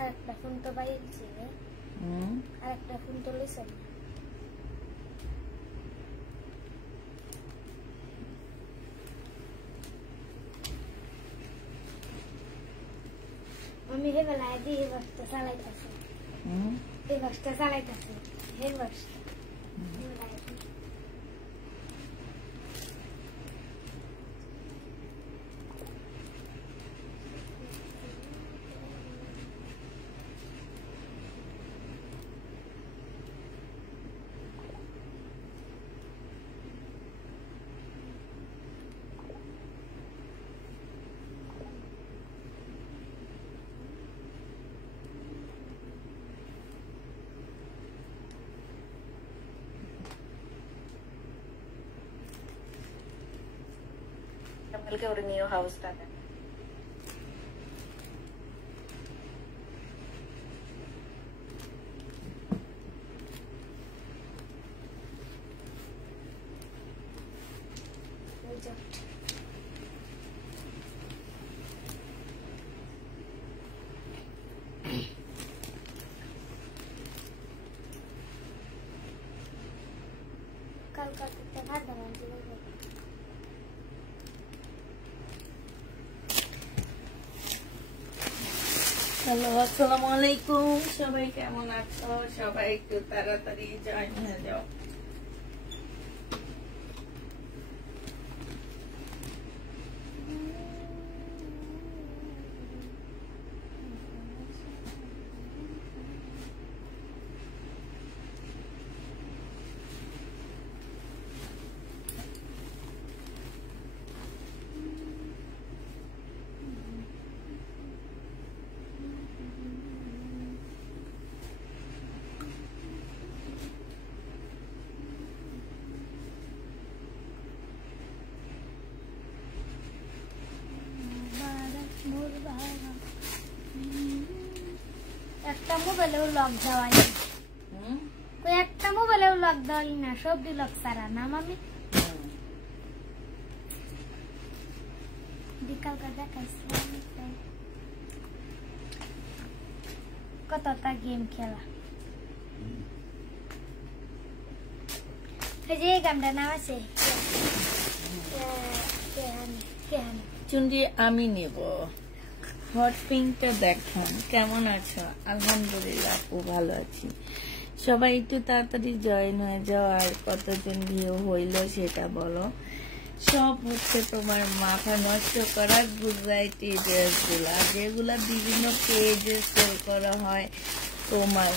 আরেকটা ফোন তো বাইরেছে। আরেকটা ফোন তো লইছে। আমি হে বেলা দি হে বস্তা চালাইতাছি। এই বস্তা চালাইতাছি। হে বস্তা। നമ്മൾക്ക് ഒരു ന്യൂ ഹൗസ് തന്നെ কলকাতাতে ভাত বানাতে হবে। হ্যালো আসসালামু আলাইকুম সবাই কেমন আছো সবাই একটু তাড়াতাড়ি জয়েন হয়ে যাও একটা মোবাইলেও লক দেওয়াই না। একটা মোবাইলেও লক দেওয়াই না, সব লক ছাড়া না মামি। বিকালটা দেখাইছিলাম কতটা গেম খেলা। এই যে গানটা নাম আছে চুন্ডি আমি নেব হট পিঙ্কটা দেখান কেমন আছো আলহামদুলিল্লাহ আপু ভালো আছি সবাই একটু তাড়াতাড়ি জয়েন হয়ে যাও আর কতজন ভিউ হইলো সেটা বলো সব হচ্ছে তোমার মাথা নষ্ট করার গুজরাটি ড্রেসগুলা যেগুলা বিভিন্ন পেজে সেল করা হয় তোমার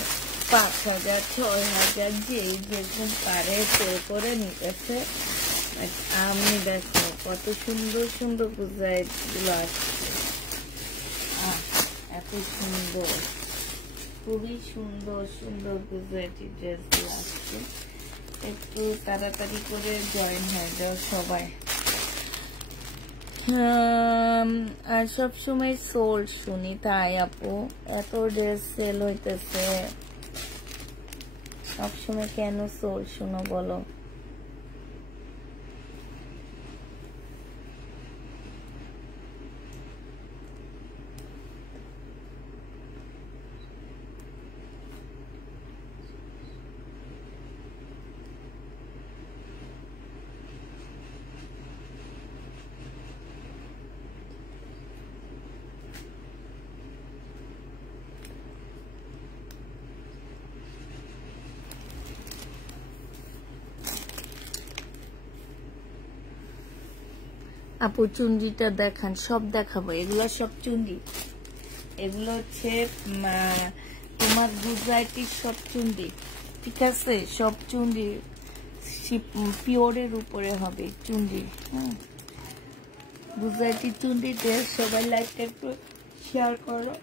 5,000 6,000 যেরকম পারে সেল করে নিতেছে আমি দেখো কত সুন্দর সুন্দর গুজরাটি গুলো আসছে এত সুন্দর খুবই সুন্দর সুন্দর গুজরাটি ড্রেস গুলো আসছে একটু তাড়াতাড়ি করে জয়েন হয়ে যাও সবাই আর সবসময় সোল্ড শুনি তাই আপু এত ড্রেস সেল হইতেছে সবসময় কেন সোল্ড শুনো বলো আপু চুন্ডিটা দেখান সব দেখাবো এগুলো সব চুন্ডি এগুলো হচ্ছে তোমার গুজরাটি সব চুন্ডি ঠিক আছে সব চুন্ডি পিওরের উপরে হবে চুন্ডি গুজরাটি চুন্ডিতে সবাই লাইকটা একটু শেয়ার করো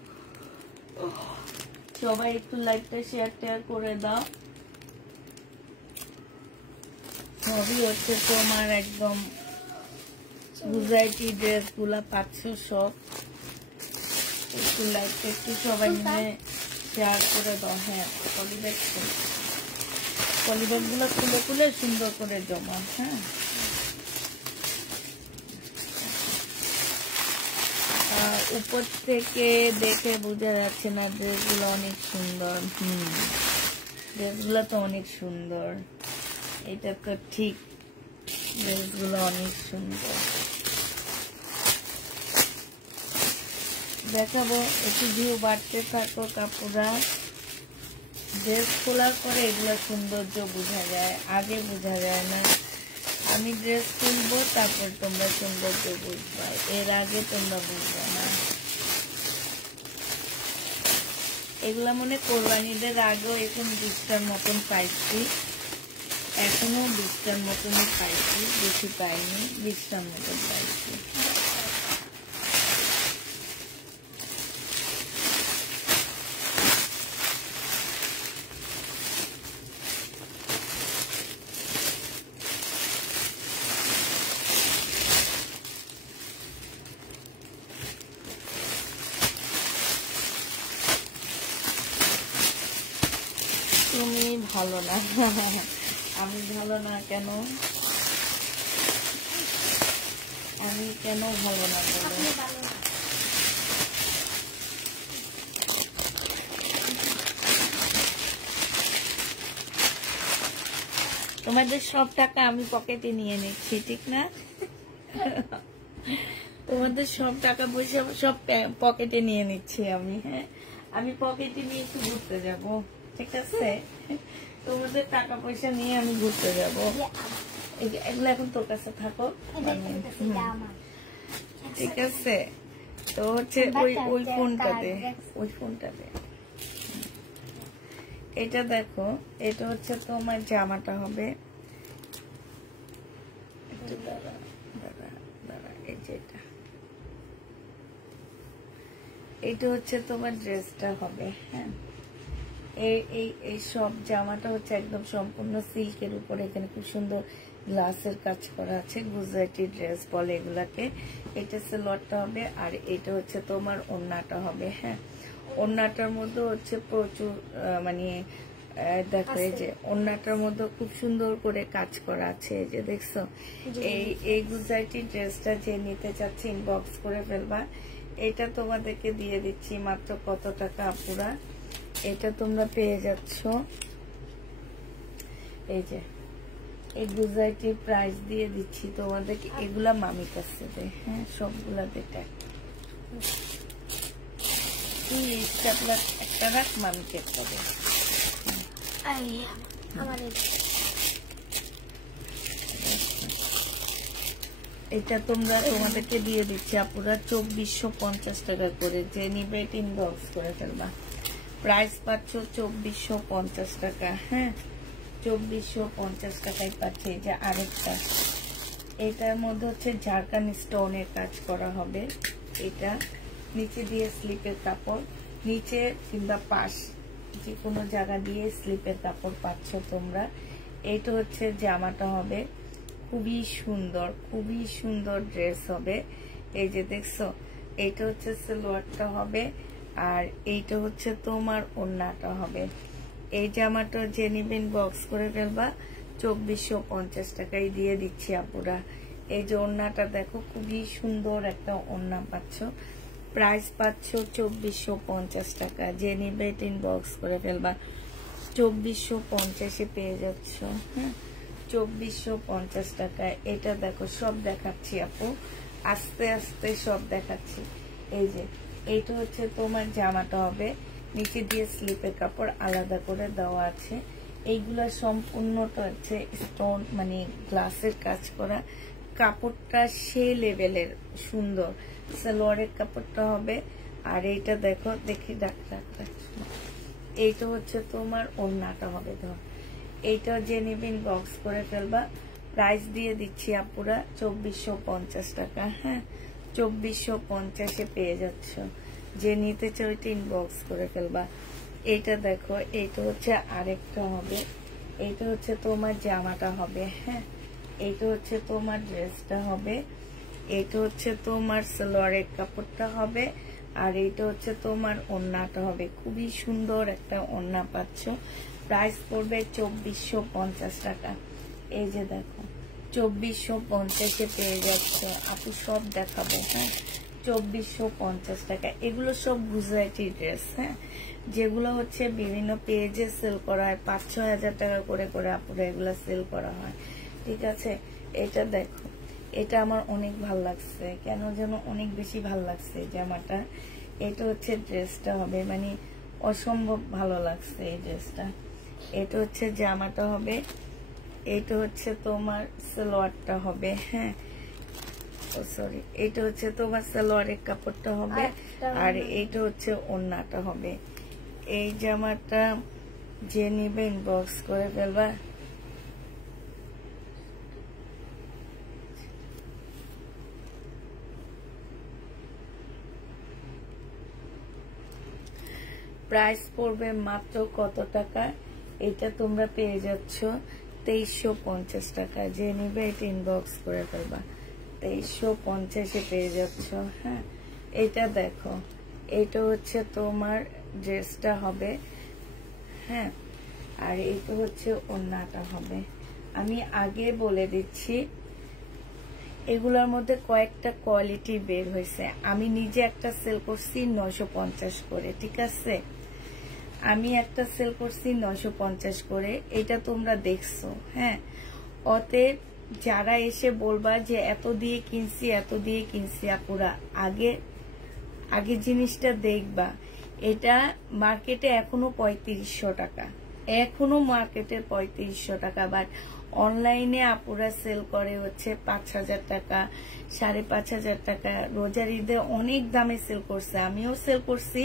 সবাই একটু লাইকটা শেয়ার করে দাও সবই হচ্ছে তোমার একদম গুজরাটি ড্রেস গুলা পাচ্ছ সব একটু লাইকটা একটু সবাই মিলে শেয়ার করে দাও হ্যাঁ পলিব্যাগ গুলো খুলে খুলে সুন্দর করে জমা হ্যাঁ আর উপর থেকে দেখে বোঝা যাচ্ছে না, ড্রেসগুলো অনেক সুন্দর। ড্রেসগুলো তো অনেক সুন্দর, এটা তো ঠিক, ড্রেসগুলো অনেক সুন্দর। দেখাবো, একটু ভিউ বাড়তে থাকো কাপড়া। ড্রেস খোলার পরে এগুলো সৌন্দর্য বোঝা যায়, আগে বোঝা যায় না। আমি ড্রেস খুলবো, তারপর তোমরা সৌন্দর্য বুঝবা, এর আগে তোমরা বুঝবা না। এগুলা মনে কোরবানিদের আগেও এখন 20টার মতন পাইছি, এখনো 20টার মতনই পাইছি, বেশি পাইনি, 20টার মতন পাইছি। তুমি ভালো না। আমি ভালো না কেন? আমি কেন ভালো না বলো? তোমাদের সব টাকা আমি পকেটে নিয়ে নিচ্ছি, ঠিক না? তোমাদের সব টাকা পয়সা সব পকেটে নিয়ে নিচ্ছি আমি। হ্যাঁ, আমি পকেটে নিয়ে একটু ঘুরতে যাব, ঠিক আছে? তোমাদের টাকা পয়সা নিয়ে আমি ঘুরতে যাব। এগুলো এখন তোর কাছে থাকো, ঠিক আছে? তো হচ্ছে ওই ফোনটাতে এটা দেখো, এটা হচ্ছে তোমার জামাটা হবে। একটু দাঁড়া, এই যে এটা হচ্ছে তোমার ড্রেসটা হবে। হ্যাঁ, এই সব জামাটা হচ্ছে একদম সম্পূর্ণ সিল্কের উপরে, এখানে খুব সুন্দর গ্লাসের কাজ করা আছে, গুজরাটি ড্রেস বলে এগুলাকে। এটা সালোয়ারটা হবে, আর এটা হচ্ছে তোমার ওড়নাটা হবে। হ্যাঁ, ওড়নাটার মধ্যে হচ্ছে প্রচুর মানে দেখো, এই যে ওড়নাটার মধ্যে খুব সুন্দর করে কাজ করা আছে, এই যে দেখছো। এই গুজরাটি ড্রেসটা যে নিতে চাচ্ছে ইনবক্স করে ফেলবা। এটা তোমাদেরকে দিয়ে দিচ্ছি মাত্র কত টাকা আপুরা? এটা তোমরা পেয়ে যাচ্ছ, এই যে এই গুজরাটির প্রাইস দিয়ে দিচ্ছি তোমাদেরকে। এগুলা মামি কাছে দেয়। হ্যাঁ, সবগুলা বেটা একটা রাখ, মামিকে একটা দেয়। এটা তোমরা তোমাদেরকে দিয়ে দিচ্ছি আপুরা 2450 টাকা করে, যে নিবে ইনবক্স করে ফেলবা। প্রাইস পাচ্ছ 2450 টাকা। হ্যাঁ, 2450 টাকায় পাচ্ছে। এই যে আরেকটা, এটার মধ্যে হচ্ছে ঝাড়খান স্টোনের কাজ করা হবে। এটা নিচে দিয়ে স্লিপের কাপড়, নিচে কিংবা পাশ যে কোনো জায়গা দিয়ে স্লিপের কাপড় পাচ্ছ তোমরা। এটা হচ্ছে জামাটা হবে, খুবই সুন্দর ড্রেস হবে। এই যে দেখছো, এইটা হচ্ছে সালোয়ারটা হবে, আর এইটা হচ্ছে তোমার ওড়নাটা হবে। এই জামাটা যে নিবেন বক্স করে ফেলবা, 2450 টাকায় দিয়ে দিচ্ছি আপুরা। এই যে ওড়নাটা দেখো, খুবই সুন্দর একটা ওড়না পাচ্ছ। প্রাইস পাচ্ছ 2450 টাকা, যে নিবে ইনবক্স করে ফেলবা। 2450 পেয়ে যাচ্ছ। হ্যাঁ, 2450 টাকায়। এটা দেখো, সব দেখাচ্ছি আপু, আস্তে আস্তে সব দেখাচ্ছি। এই যে এইটা হচ্ছে তোমার জামাটা হবে, নিচে দিয়ে স্লিপের কাপড় আলাদা করে দেওয়া আছে। এইগুলা সম্পূর্ণটা হচ্ছে স্টোন মানে গ্লাসের কাজ করা। কাপড়টা সে লেভেলের সুন্দর। সালোয়ারের কাপড়টা হবে, আর এইটা দেখো, দেখি ডাক এইটা হচ্ছে তোমার ওড়নাটা হবে। ধর, এইটা যে নিবেন বক্স করে ফেলবা। প্রাইস দিয়ে দিচ্ছি আপুরা 2450 টাকা। হ্যাঁ, 2450 পেয়ে যাচ্ছ, যে নিতে চাও এটা ইনবক্স করে ফেলবা। এইটা দেখো, এইটা হচ্ছে আরেকটা হবে। এইটা হচ্ছে তোমার জামাটা হবে। হ্যাঁ, এইটা হচ্ছে তোমার ড্রেসটা হবে। এইটা হচ্ছে তোমার সালোয়ারের কাপড়টা হবে, আর এইটা হচ্ছে তোমার ওড়নাটা হবে। খুবই সুন্দর একটা ওড়না পাচ্ছ। প্রাইস পড়বে 2450 টাকা। এই যে দেখো, 2450 পেয়ে যাচ্ছে আপু, সব দেখাবো। হ্যাঁ, 2450 টাকা। এগুলো সব গুজরাটি ড্রেস, হ্যাঁ, যেগুলো হচ্ছে বিভিন্ন পেজে সেল করা হয়, 5-6 হাজার টাকা করে করে আপুরা এগুলো সেল করা হয়, ঠিক আছে। এটা দেখো, এটা আমার অনেক ভাল লাগছে, কেন যেন অনেক বেশি ভাল লাগছে জামাটা। এটা হচ্ছে ড্রেসটা হবে, মানে অসম্ভব ভালো লাগছে এই ড্রেসটা। এটা হচ্ছে জামাটা হবে, এটা হচ্ছে তোমার সালোয়ারটা হবে, হ্যাঁ, ও সরি, এটা হচ্ছে তোমার সালোয়ারের কাপড়টা হবে, আর এটা হচ্ছে ওড়নাটা হবে। এই জামাটা যে নিবে ইনবক্স করে ফেলবা। প্রাইস পড়বে মাত্র কত টাকা? এটা তোমরা পেয়ে যাচ্ছ 2350 টাকা। যে নিবে এটা ইনবক্স করে ফেলবা, 2350 পেয়ে যাচ্ছ, হ্যাঁ। এটা দেখো, এটা হচ্ছে তোমার ড্রেসটা হবে, হ্যাঁ, আর এটা হচ্ছে ওড়নাটা হবে। আমি আগে বলে দিচ্ছি, এগুলোর মধ্যে কয়েকটা কোয়ালিটি বের হয়েছে। আমি নিজে একটা সেল করছি 950 করে, ঠিক আছে, আমি একটা সেল করছি 950 করে, এটা তোমরা দেখছো, হ্যাঁ। অতএব যারা এসে বলবা যে এত দিয়ে কিনছি এত দিয়ে কিনছি, আপুরা আগে আগে জিনিসটা দেখবা। এটা মার্কেটে এখনো 3500 টাকা, এখনো মার্কেটে 3500 টাকা, বাট অনলাইনে আপুরা সেল করে হচ্ছে 5000 টাকা, 5500 টাকা। রোজার ঈদে অনেক দামে সেল করছে, আমিও সেল করছি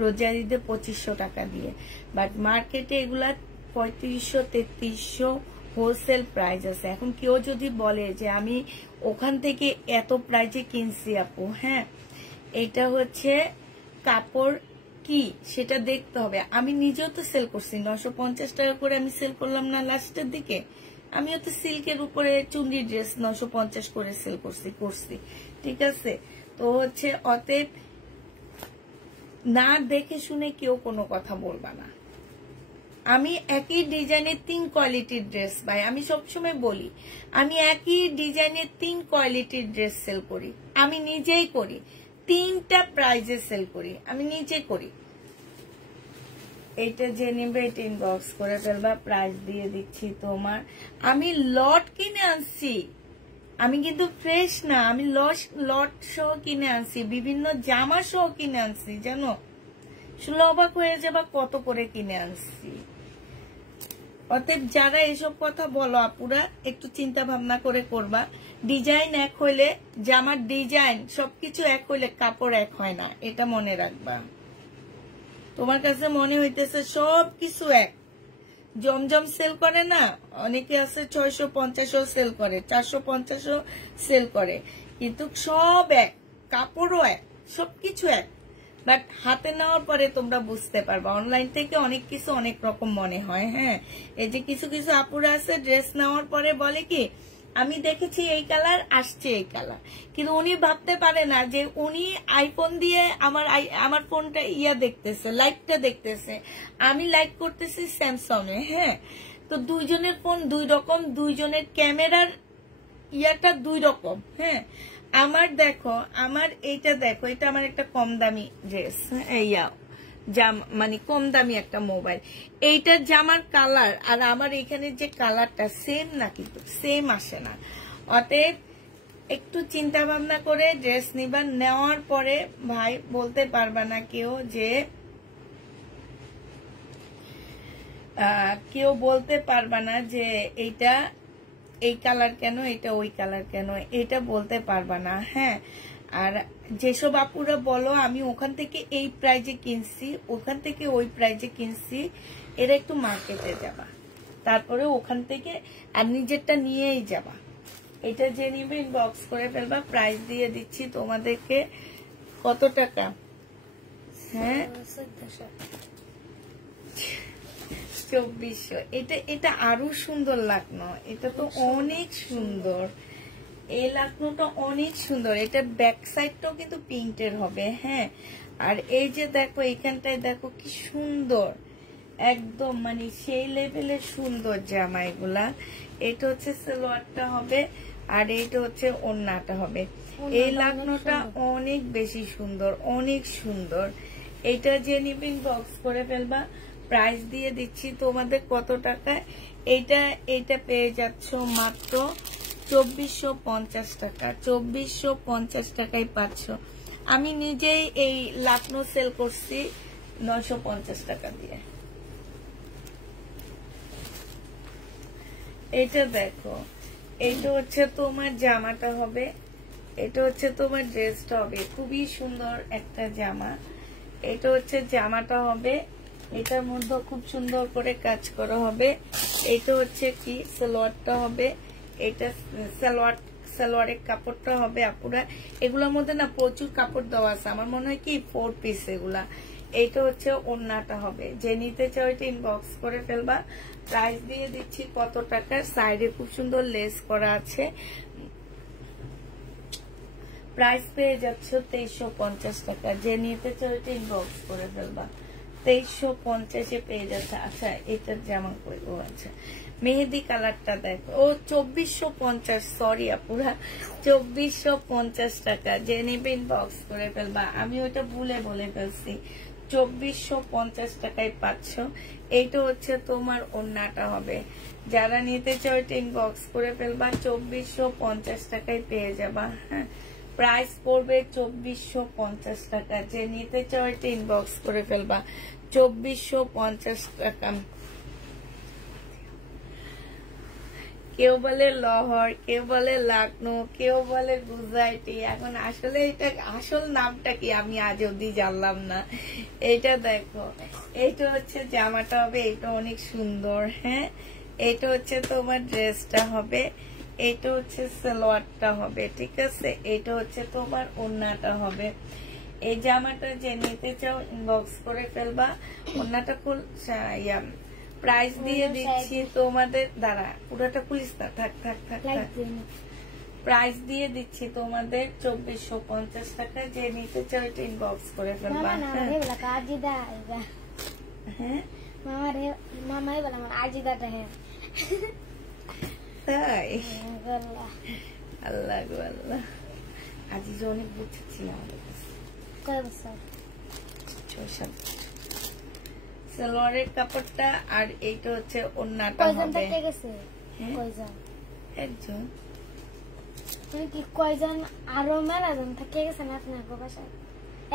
রোজার ঈদে 2500 টাকা দিয়ে, বাট মার্কেটে এগুলা 3500-3300 হোলসেল প্রাইস আছে। এখন কেউ যদি বলে যে আমি ওখান থেকে এত প্রাইজে কিনছি আপু, হ্যাঁ, এটা হচ্ছে কাপড় কি সেটা দেখতে হবে। আমি নিজেও তো সেল করছি 950 টাকা করে, আমি সেল করলাম না লাস্টের দিকে? আমিও তো সিল্কের উপরে চুন্ডি ড্রেস 950 করে সেল করছি, ঠিক আছে। তো হচ্ছে অতএব না দেখে শুনে কেউ কোনো কথা বলবা না। আমি একই ডিজাইনের 3 কোয়ালিটির ড্রেস পাই, আমি সবসময় বলি আমি একই ডিজাইনের 3 কোয়ালিটির ড্রেস সেল করি, আমি নিজেই করি, 3টা প্রাইজে সেল করি, আমি নিজে করি। এইটা যে নিবে এটা ইনবক্স করে ফেলবা, প্রাইস দিয়ে দিচ্ছি তোমার। আমি লট কিনে আনছি, আমি কিন্তু ফ্রেশ না, আমি লট সহ কিনে আনছি, বিভিন্ন জামা সহ কিনে আনছি, জানো, শুনলে অবাক হয়ে যাবা কত করে কিনে আনছি। অতএব যারা এসব কথা বলো আপুরা, একটু চিন্তা ভাবনা করে করবা। ডিজাইন এক হইলে, জামার ডিজাইন সবকিছু এক হইলে কাপড় এক হয় না, এটা মনে রাখবা। তোমার কাছে মনে হইতেছে সবকিছু এক, জমজম সেল করে না, অনেকে আছে 650 সেল করে, 450 সেল করে, কিন্তু সব এক, কাপড়ও এক, সবকিছু এক, বাট হাতে নেওয়ার পরে তোমরা বুঝতে পারবা। অনলাইন থেকে অনেক কিছু অনেক রকম মনে হয়, হ্যাঁ। এই যে কিছু কিছু আপুরা আছে ড্রেস নেওয়ার পরে বলে কি আমি দেখেছি এই কালার আসছে এই কালার, কিন্তু উনি ভাবতে পারে না যে উনি আইফোন দিয়ে আমার ফোনটা দেখতেছে, লাইটটা দেখতেছে, আমি লাইট করতেছি স্যামসাং এ, হ্যাঁ। তো দুইজনের ফোন দুই রকম, দুইজনের ক্যামেরার ইয়াটা দুই রকম, হ্যাঁ। আমার দেখো, আমার এইটা দেখো, এটা আমার একটা কম দামি ড্রেস, মানে কম দামি একটা মোবাইল, এইটার জামার কালার আর আমার এখানে যে কালারটা সেম না, কিন্তু সেম আসে না। অতএব একটু চিন্তা ভাবনা করে ড্রেস নিবা, নেওয়ার পরে ভাই বলতে পারবা না কেউ যে কেউ বলতে পারবা না যে এইটা এই কালার কেন, এটা ওই কালার কেন, এটা বলতে পারবা না, হ্যাঁ। আর যেসব আপুরা বলো আমি ওখান থেকে এই প্রাইজে কিনছি, ওখান থেকে ওই প্রাইজে কিনছি, এরা একটু মার্কেটে যাবা, তারপরে ওখান থেকে আর নিজেরটা নিয়েই যাবা। এটা যে নিবে ইনবক্স করে ফেলবা, প্রাইস দিয়ে দিচ্ছি তোমাদেরকে কত টাকা, হ্যাঁ, 2400। এটা আরো সুন্দর লাগলো, এটা তো অনেক সুন্দর, এই লাকনোটা অনেক সুন্দর, এটা ব্যাক সাইডটাও কিন্তু প্রিন্টের হবে, হ্যাঁ। আর এই যে দেখো এখানটায় দেখো কি সুন্দর, একদম মানে সেই লেভেলের সুন্দর জামা এগুলা। এটা হচ্ছে সালোয়ারটা হবে, আর এইটা হচ্ছে ওড়নাটা হবে। এই লাকনোটা অনেক বেশি সুন্দর, অনেক সুন্দর। এটা যে নিবেন বক্স করে ফেলবা। প্রাইস দিয়ে দিচ্ছি তোমাদের কত টাকায়। এইটা পেয়ে যাচ্ছ মাত্র 2450 টাকা। 2450 টাকায় পাচ্ছ। আমি নিজেই এই লাকনো সেল করছি 950 টাকা দিয়ে। এটা দেখো, এটা হচ্ছে তোমার জামাটা হবে, এটা হচ্ছে তোমার ড্রেসটা হবে। খুবই সুন্দর একটা জামা। এটা হচ্ছে জামাটা হবে, এটার মধ্যে খুব সুন্দর করে কাজ করা হবে। এটা হচ্ছে কি সালোয়ারটা হবে, এটা সালোয়ারের কাপড়টা হবে আপুরা। এগুলোর মধ্যে না প্রচুর কাপড় দেওয়া আছে, আমার মনে হয় কি 4 পিস এগুলা। এইটা হচ্ছে ওড়নাটা হবে। যে নিতে চাও এটা ইনবক্স করে ফেলবা। প্রাইস দিয়ে দিচ্ছি কত টাকার। সাইডে খুব সুন্দর লেস করা আছে। প্রাইস পেয়ে যাচ্ছে 2350 টাকা। যে নিতে চাও এটা ইনবক্স করে ফেলবা। 2350 পেয়ে যাচ্ছে। আচ্ছা এটার জামা করবো। আচ্ছা মেহেদি কালারটা দেখো, ও 2450, সরি আপুরা, 2450 টাকা। যে নিবে ইনবক্স করে ফেলবা। আমি ওটা ভুলে বলে ফেলছি। 2450 টাকায় পাচ্ছ। এইটা হচ্ছে তোমার ওড়নাটা হবে। যারা নিতে চাও এটা ইনবক্স করে ফেলবা। 2450 টাকায় পেয়ে যাবা। হ্যাঁ, প্রাইস পড়বে 2450 টাকা। যে নিতে চাও এটা ইনবক্স করে ফেলবা। 2450 টাকা। কেউ বলে লহর, কেউ বলে লাকনো, কেউ বলে গুজরাটি। এখন আসলে এটা আসল নামটা কি আমি আজ অব্দি জানলাম না। এটা দেখো, এটা হচ্ছে জামাটা হবে, এটা অনেক সুন্দর। হ্যাঁ, এটা হচ্ছে তোমার ড্রেসটা হবে, এটা হচ্ছে সালোয়ারটা হবে, ঠিক আছে। এটা হচ্ছে তোমার ওড়নাটা হবে। এই জামাটা যে নিতে চাও ইনবক্স করে ফেলবা। ওড়নাটা খুল প্রাইস দিয়ে দিচ্ছি তোমাদের, দাঁড়া পুরোটা খুলিস না, থাক থাক থাক। প্রাইস দিয়ে দিচ্ছি তোমাদের 2450 টাকা। যে নিতে চাও এটা ইনবক্স করে ফেলবা। হ্যাঁ মামাই বলে আমার আজিদাটা। হ্যাঁ তাই, আল্লাহ গো আল্লাহ। আজিজ অনেক বুঝেছি আমাদের কাছে। কয় বছর? 6-7 বছর। সালোয়ারের কাপড়টা আর এইটা হচ্ছে ওড়নাটা হবে। কয়জন থেকে গেছে? কয়জন? একজন। তুমি কি কয়জন আরো মেলাজন থেকে গেছে না আপনার বাসায়?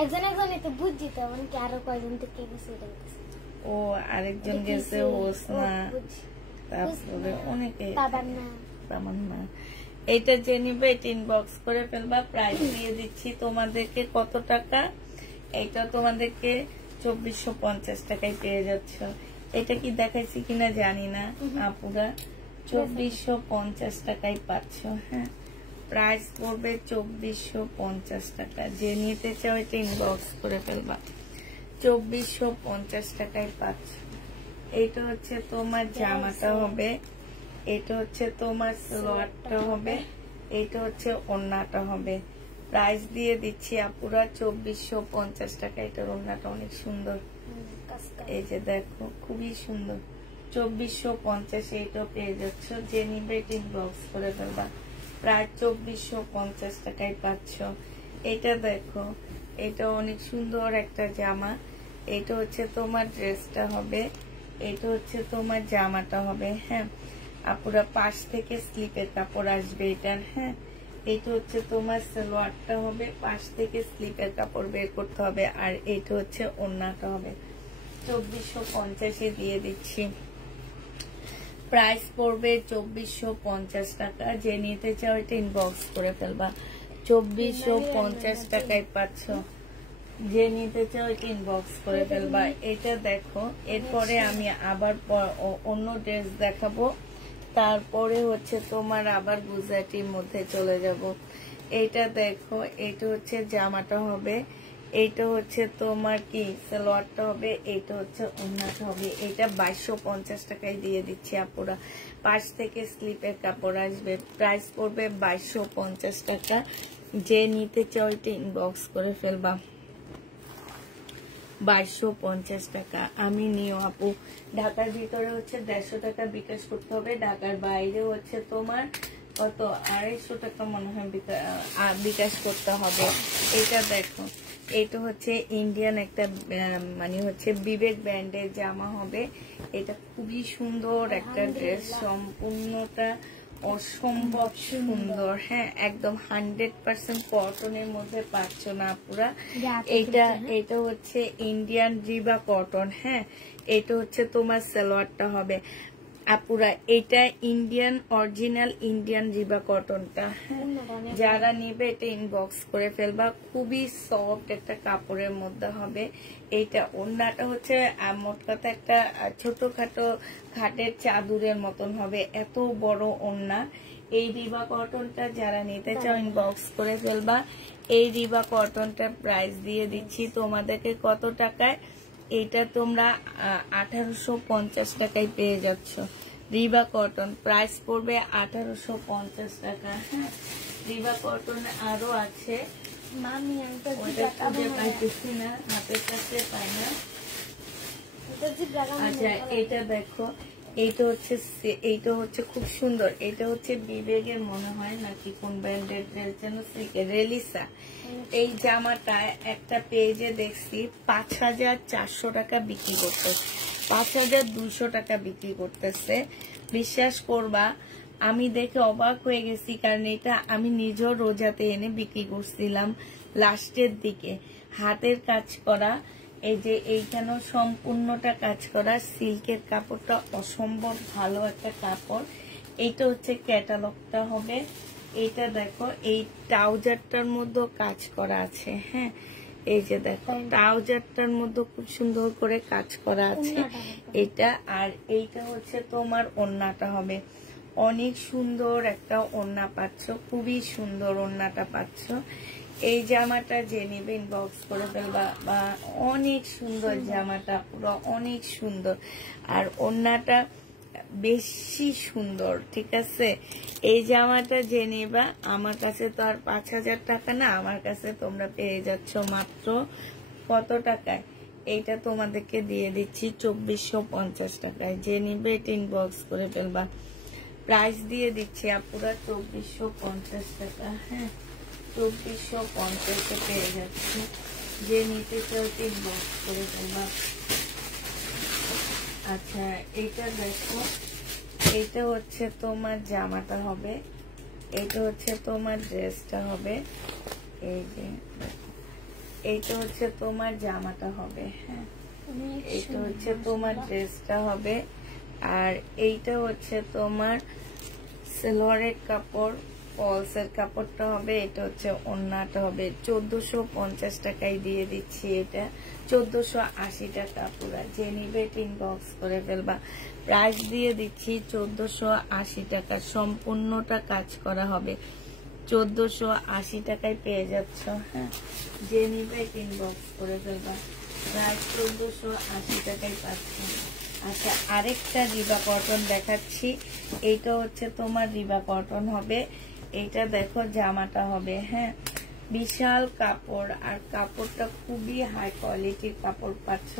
একজন একজনই তো বুঝছি তো, মানে কি আরো কয়জন থেকে গেছে এটা বলতেছে। ও আরেকজন গেছে হোসনা, তারপরে অনেকে তামান্না। এইটা যে নিবে এটা ইনবক্স করে ফেলবা। প্রাইস দিয়ে দিচ্ছি তোমাদেরকে কত টাকা। এইটা তোমাদেরকে 2450 টাকায় পেয়ে যাচ্ছ। এটা কি দেখাইছি কিনা জানি না আপুরা। 2450 টাকায় পাচ্ছ। হ্যাঁ, প্রাইস পড়বে 2450 টাকা। যে নিতে চাও এটা ইনবক্স করে ফেলবা। 2450 টাকায় পাচ্ছ। এটা হচ্ছে তোমার জামাটা হবে, এটা হচ্ছে তোমার সালোয়ারটা হবে, এটা হচ্ছে ওড়নাটা হবে। প্রাইস দিয়ে দিচ্ছি আপুরা 2450 টাকা। এটার ওড়নাটা অনেক সুন্দর, এই যে দেখো খুবই সুন্দর। 2450 এইটা পেয়ে যাচ্ছ। যে নিবে এটা ইনবক্স করে ফেলবা। প্রায় 2450 টাকায় পাচ্ছ। এটা দেখো, এটা অনেক সুন্দর একটা জামা। এটা হচ্ছে তোমার ড্রেসটা হবে, এটা হচ্ছে তোমার জামাটা হবে। হ্যাঁ আপুরা, পাশ থেকে স্লিপের কাপড় আসবে এটার। হ্যাঁ, এটা হচ্ছে তোমার সালোয়ারটা হবে, পাশ থেকে স্লিপের কাপড় বের করতে হবে। আর এটা হচ্ছে ওড়নাটা হবে। 2450 দিয়ে দিচ্ছি। প্রাইস পড়বে 2450 টাকা। যে নিতে চাও এটা ইনবক্স করে ফেলবা। 2450 টাকায় পাচ্ছ। যে নিতে চাও এটা ইনবক্স করে ফেলবা। এটা দেখো, এরপরে আমি আবার অন্য ড্রেস দেখাবো। তারপরে হচ্ছে তোমার আবার গুজরাটির মধ্যে চলে যাব। এইটা দেখো, এটা হচ্ছে জামাটা হবে, এইটা হচ্ছে তোমার কি সালোয়ারটা হবে, এইটা হচ্ছে ওড়নাটা হবে। এটা 2250 টাকায় দিয়ে দিচ্ছি আপুরা। পাশ থেকে স্লিপের কাপড় আসবে। প্রাইস পড়বে 2250 টাকা। যে নিতে চাও এটা ইনবক্স করে ফেলবা। 2250 টাকা। আমি নিও আপু। ঢাকার ভিতরে হচ্ছে 150 টাকা বিকাশ করতে হবে, ঢাকার বাইরে হচ্ছে তোমার কত 250 টাকা মনে হয় বিকাশ করতে হবে। এটা দেখো, এটা হচ্ছে ইন্ডিয়ান একটা মানে হচ্ছে বিবেক ব্র্যান্ডের জামা হবে। এটা খুবই সুন্দর একটা ড্রেস, সম্পূর্ণটা অসম্ভব সুন্দর। হ্যাঁ, একদম 100% কটনের মধ্যে পাচ্ছ না পুরা। এটা হচ্ছে ইন্ডিয়ান রিবা কটন। হ্যাঁ, এটা হচ্ছে তোমার সালোয়ারটা হবে আপুরা, এটা ইন্ডিয়ান অরিজিনাল ইন্ডিয়ান রিবা কটনটা। যারা নিবে এটা ইনবক্স করে ফেলবা। খুবই সফট একটা কাপড়ের মধ্যে হবে। এইটা ওড়নাটা হচ্ছে মোট কথা একটা ছোটখাটো ঘাটের চাদরের মতন হবে, এত বড় ওড়না। এই রিবা কটনটা যারা নিতে চাও ইনবক্স করে ফেলবা। এই রিবা কটনটা প্রাইস দিয়ে দিচ্ছি তোমাদেরকে কত টাকায়, এটা তোমরা 1850 টাকায় পেয়ে যাচ্ছ। রিবা কটন প্রাইস পড়বে 1850 টাকা। হ্যাঁ, রিবা কটন আরো আছে, মামি পাইতেছি না, হাতের কাছে পাই না। আচ্ছা, এটা দেখো, এইটা হচ্ছে খুব সুন্দর। এটা হচ্ছে বিবেকের মনে হয় নাকি কোন ব্র্যান্ডের ড্রেস যেন, রেলিসা। এই জামাটা একটা পেজে দেখছি 5400 টাকা বিক্রি করতেছে, 5200 টাকা বিক্রি করতেছে। বিশ্বাস করবা, আমি দেখে অবাক হয়ে গেছি, কারণ এটা আমি নিজেও রোজাতে এনে বিক্রি করছিলাম লাস্টের দিকে। হাতের কাজ করা, এই যে এইখানেও সম্পূর্ণটা কাজ করা, সিল্কের কাপড়টা অসম্ভব ভালো একটা কাপড়। এইটা হচ্ছে ক্যাটালগটা হবে। এইটা দেখো, এই ট্রাউজারটার মধ্যে কাজ করা আছে। হ্যাঁ, এই যে দেখো ট্রাউজারটার মধ্যে খুব সুন্দর করে কাজ করা আছে এটা। আর এইটা হচ্ছে তোমার ওড়নাটা হবে, অনেক সুন্দর একটা ওড়না পাচ্ছ, খুবই সুন্দর ওড়নাটা পাচ্ছ। এই জামাটা যে নিবে ইনবক্স করে ফেলবা, বা অনেক সুন্দর জামাটা, পুরো অনেক সুন্দর। আর ওড়নাটা বেশি সুন্দর, ঠিক আছে। এই জামাটা যে নিবা, আমার কাছে তো আর 5000 টাকা না, আমার কাছে তোমরা পেয়ে যাচ্ছ মাত্র কত টাকায়, এইটা তোমাদেরকে দিয়ে দিচ্ছি 2450 টাকায়। যে নিবে এটা ইনবক্স করে ফেলবা। প্রাইস দিয়ে দিচ্ছি আপুরা 2450 টাকা। হ্যাঁ, 2450 পেয়ে যাচ্ছি। যে নিতে চাও ইনবক্স করে ফেলবা। আচ্ছা, এইটা দেখো, এইটা হচ্ছে তোমার জামাটা হবে, এইটা হচ্ছে তোমার ড্রেসটা হবে। এই যে এইটা হচ্ছে তোমার জামাটা হবে। হ্যাঁ, এইটা হচ্ছে তোমার ড্রেসটা হবে। আর এইটা হচ্ছে তোমার সালোয়ারের কাপড়, ফলসের কাপড়টা হবে। এটা হচ্ছে ওড়নাটা হবে। 1450 টাকায় দিয়ে দিচ্ছি এটা, 1480 টাকা পুরা। যে নিবে ইনবক্স করে ফেলবা। প্রাইস দিয়ে দিচ্ছি 1480 টাকা, সম্পূর্ণটা কাজ করা হবে। 1480 টাকায় পেয়ে যাচ্ছ। হ্যাঁ, যে নিবে ইনবক্স করে ফেলবা। প্রাইস 1480 টাকায় পাচ্ছ। আচ্ছা, আরেকটা রিবা কটন দেখাচ্ছি। এইটা হচ্ছে তোমার রিবা কটন হবে। এইটা দেখো জামাটা হবে। হ্যাঁ, বিশাল কাপড়, আর কাপড়টা খুবই হাই কোয়ালিটির কাপড় পাচ্ছ।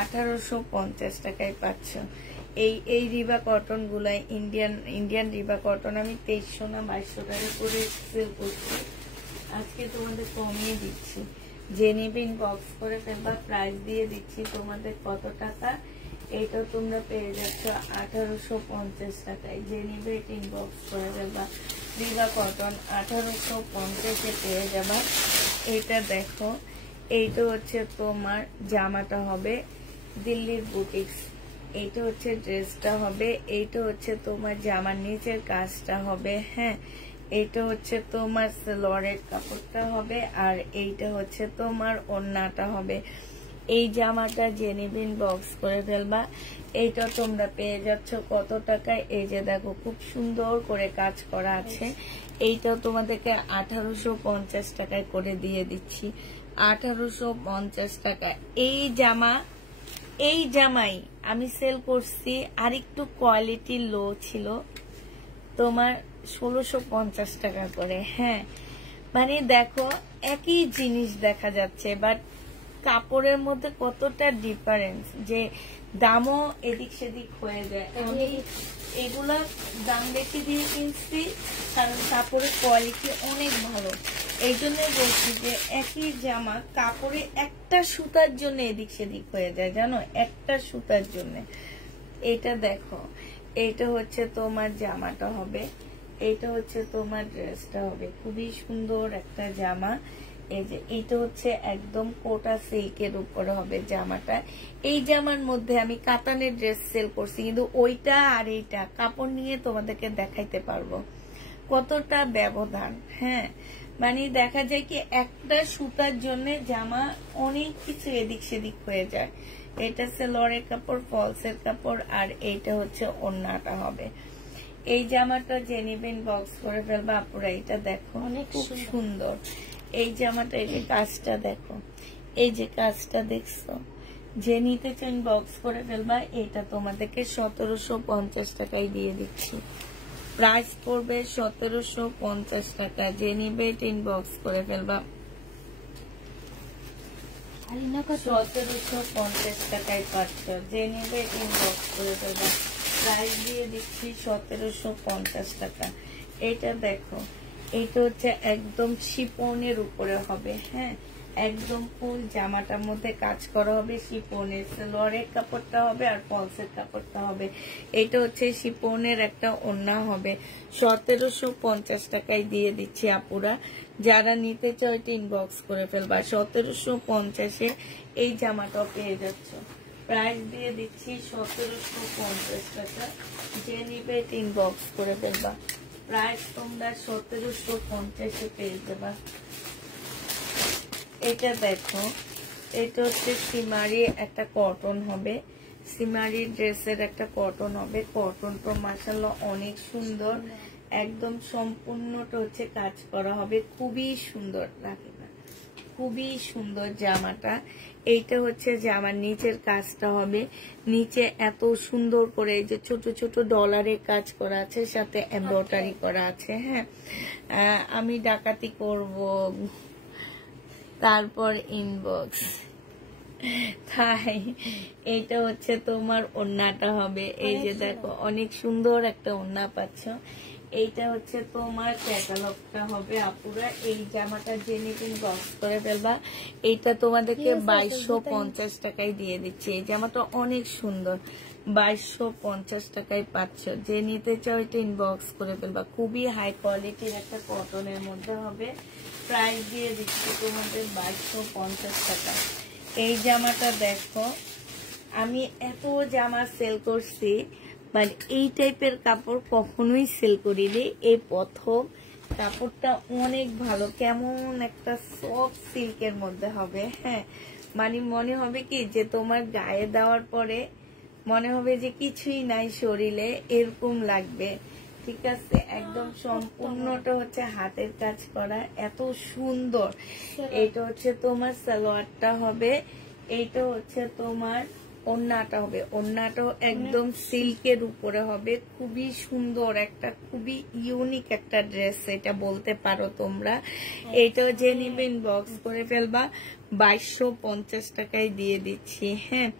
1850 টাকায় পাচ্ছ। এই রিবা কটন গুলাই ইন্ডিয়ান রিবা কটন আমি 2300 না 2200 টাকা করে সেল করছি। আজকে তোমাদের কমিয়ে দিচ্ছি। যে নিবে ইনবক্স করে ফেলবা। প্রাইস দিয়ে দিচ্ছি তোমাদের কত টাকা, এইটা তোমরা পেয়ে যাচ্ছ 1850 টাকায়। যে নিবে ইনবক্স করে ফেলবা। রিবা কটন 1850 পেয়ে যাবা। এটা দেখো, এইটা হচ্ছে তোমার জামাটা হবে, দিল্লির বুটিক্স। এইটা হচ্ছে ড্রেসটা হবে। এইটা হচ্ছে তোমার জামার নিচের কাজটা হবে। হ্যাঁ, এইটা হচ্ছে তোমার সালোয়ারের কাপড়টা হবে। আর এইটা হচ্ছে তোমার ওড়নাটা হবে। এই জামাটা যে নিবে ইনবক্স করে ফেলবা। এইটা তোমরা পেয়ে যাচ্ছ কত টাকায়, এই যে দেখো খুব সুন্দর করে কাজ করা আছে। এইটা তোমাদেরকে 1850 টাকায় করে দিয়ে দিচ্ছি। 1850 টাকা। এই জামাই আমি সেল করছি, আর একটু কোয়ালিটি লো ছিল, তোমার 1650 টাকা করে। হ্যাঁ, মানে দেখো একই জিনিস দেখা যাচ্ছে, বাট কাপড়ের মধ্যে কতটা ডিফারেন্স, যে দামও এদিক সেদিক হয়ে যায়। আমি এগুলা দাম বেশি দিয়ে কিনছি কারণ কাপড়ের কোয়ালিটি অনেক ভালো। এই জন্যই বলছি যে একই জামা কাপড়ে একটা সুতার জন্য এদিক সেদিক হয়ে যায়, জানো, একটা সুতার জন্য। এটা দেখো, এইটা হচ্ছে তোমার জামাটা হবে, এইটা হচ্ছে তোমার ড্রেসটা হবে। খুবই সুন্দর একটা জামা। এই যে এইটা হচ্ছে একদম কোটা সিল্কের উপরে হবে জামাটা। এই জামার মধ্যে আমি কাতানের ড্রেস সেল করছি, কিন্তু ওইটা আর এইটা কাপড় নিয়ে তোমাদেরকে দেখাইতে পারবো কতটা ব্যবধান। হ্যাঁ, মানে দেখা যায় কি একটা সুতার জন্য জামা অনেক কিছু এদিক সেদিক হয়ে যায়। এটা সেলোয়ারের কাপড়, ফলসের কাপড়, আর এইটা হচ্ছে ওড়নাটা হবে। এই জামাটা যে নিবেন বক্স করে ফেলবা আপুরা। এটা দেখো অনেক খুব সুন্দর এই জামাটা। এই যে কাজটা দেখো, এই যে কাজটা দেখছো, যে নিতে চান বক্স করে ফেলবা। এটা তোমাদেরকে 1750 টাকায় দিয়ে দিচ্ছি। প্রাইস পড়বে 1750 টাকা। যে নিবে ইনবক্স করে ফেলবা। 1750 টাকায় পাচ্ছ। যে নিবে ইনবক্স করে ফেলবা। প্রাইস দিয়ে দিচ্ছি 1750 টাকা। এটা দেখো, এটা হচ্ছে একদম শিপনের উপরে হবে। হ্যাঁ, একদম ফুল জামাটার মধ্যে কাজ করা হবে শিপনের। সালোয়ারের কাপড়টা হবে আর ফলসের কাপড়টা হবে। এটা হচ্ছে শিপনের একটা ওড়না হবে। 1750 টাকায় দিয়ে দিচ্ছি আপুরা। যারা নিতে চায় ইনবক্স করে ফেলবা। 1750-এ এই জামাটা পেয়ে যাচ্ছ। প্রাইস দিয়ে দিচ্ছি 1750 টাকা। যে নিবে ইনবক্স করে ফেলবা। প্রাইস তোমরা 1750-এ পেয়ে যাবা। এটা দেখো, এটা হচ্ছে সিমারি একটা কটন হবে। সিমারি ড্রেসের একটা কটন হবে। কটনটা মাশাআল্লাহ অনেক সুন্দর, একদম সম্পূর্ণটা হচ্ছে কাজ করা হবে। খুবই সুন্দর লাগে, খুবই সুন্দর জামাটা। এইটা হচ্ছে জামার নিচের কাজটা হবে। নিচে এত সুন্দর করে এই যে ছোট ছোট ডলারের কাজ করা আছে, সাথে এমব্রয়ডারি করা আছে। হ্যাঁ, আমি ডাকাতি করব, তারপর ইনবক্স। তাই এটা হচ্ছে তোমার ওড়নাটা হবে। এই যে দেখো অনেক সুন্দর একটা ওড়না পাচ্ছ। এইটা হচ্ছে তোমার ক্যাটালগটা হবে আপুরা। এই জামাটা যে নিবেন বক্স করে ফেলবা। এইটা তোমাদেরকে 2250 টাকায় দিয়ে দিচ্ছি। এই জামাটা অনেক সুন্দর, 2250 টাকায় পাচ্ছ। যে নিতে চাও এটা ইনবক্স করে ফেলবা। খুবই হাই কোয়ালিটির একটা কটনের মধ্যে হবে। প্রাইস দিয়ে দিচ্ছি তোমাদের 2250 টাকা। এই জামাটা দেখো, আমি এত জামা সেল করছি, মানে এই টাইপের কাপড় কখনোই সেল করিনি, এই প্রথম। কাপড়টা অনেক ভালো, কেমন একটা সফট সিল্কের মধ্যে হবে। হ্যাঁ, মানে মনে হবে কি যে তোমার গায়ে দেওয়ার পরে মনে হবে যে কিছুই নাই শরীরে, এরকম লাগবে। ঠিক আছে, একদম সম্পূর্ণটা হচ্ছে হাতের কাজ করা, এত সুন্দর। এটা হচ্ছে তোমার সালোয়ারটা হবে। এইটা হচ্ছে তোমার ওড়নাটা হবে। ওড়নাটাও একদম সিল্কের উপরে হবে। খুবই সুন্দর একটা, খুবই ইউনিক একটা ড্রেস এটা বলতে পারো তোমরা। এটাও যে নিবেন বক্স করে ফেলবা। 2250 টাকায় দিয়ে দিচ্ছি। হ্যাঁ,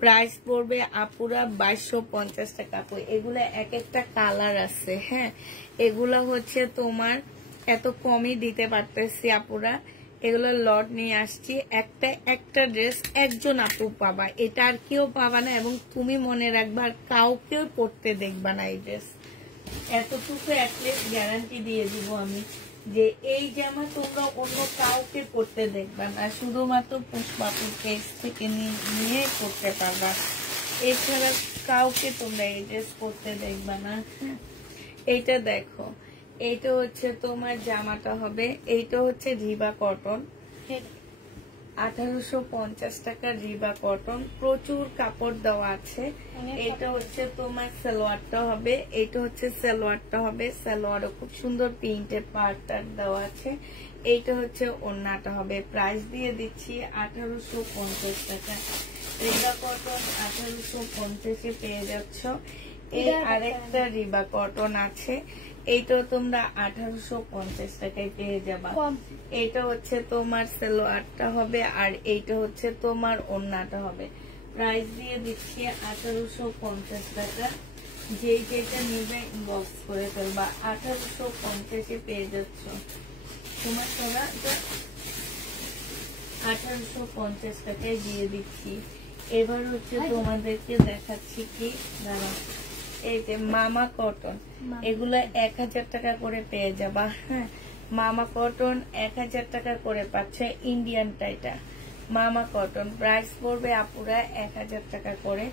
প্রাইস পড়বে আপুরা 2250 টাকা। এগুলা এক একটা কালার আছে। হ্যাঁ, এগুলা হচ্ছে তোমার এত কমই দিতে পারতেছি আপুরা। এগুলো লট নিয়ে আসছি। একটা ড্রেস একজন আপু পাবা, এটা আর কেউ পাবা না। এবং তুমি মনে রাখবা কাউকেও পরতে দেখবা না এই ড্রেস। এতটুকু অ্যাটলিস্ট গ্যারান্টি দিয়ে দিব আমি যে এই জামা তোমরা অন্য কাউকে পরতে দেখবা না, শুধুমাত্র পুষ্পাপুর পেজ থেকে নিয়ে পরতে পারবা। এছাড়া কাউকে তোমরা এই ড্রেস পরতে দেখবা না। এইটা দেখো, এইটা হচ্ছে তোমার জামাটা হবে। এইটা হচ্ছে রিবা কটন, 1850 টাকা রিবা কটন। প্রচুর কাপড় দেওয়া আছে। এটা হচ্ছে তোমার সালোয়ারটা হবে। এইটা হচ্ছে সালোয়ারটা হবে। সালোয়ারও খুব সুন্দর প্রিন্টের পার্টার দেওয়া আছে। এইটা হচ্ছে ওড়নাটা হবে। প্রাইস দিয়ে দিচ্ছি 1850 টাকা। রিবা কটন 1850-এ পেয়ে যাচ্ছ। এই আরেকটা রিবা কটন আছে। এইটাও তোমরা 1850 টাকায় পেয়ে যাবা। এইটা হচ্ছে তোমার সালোয়ারটা হবে, আর এইটা হচ্ছে তোমার ওড়নাটা হবে। প্রাইস দিয়ে দিচ্ছি 1850 টাকা। যেটা নিবে ইনবক্স করে ফেলবা। 1850 পেয়ে যাচ্ছ তোমার সরা। 1850 টাকায় দিয়ে দিচ্ছি। এবার হচ্ছে তোমাদেরকে দেখাচ্ছি কি দাঁড়া, এই যে মামা কটন, এগুলো 1000 টাকা করে পেয়ে যাবা। হ্যাঁ, মামা কটন 1000 টাকা করে পাচ্ছে। ইন্ডিয়ানটা এটা মামা কটন, প্রাইস পড়বে আপুরা 1000 টাকা করে।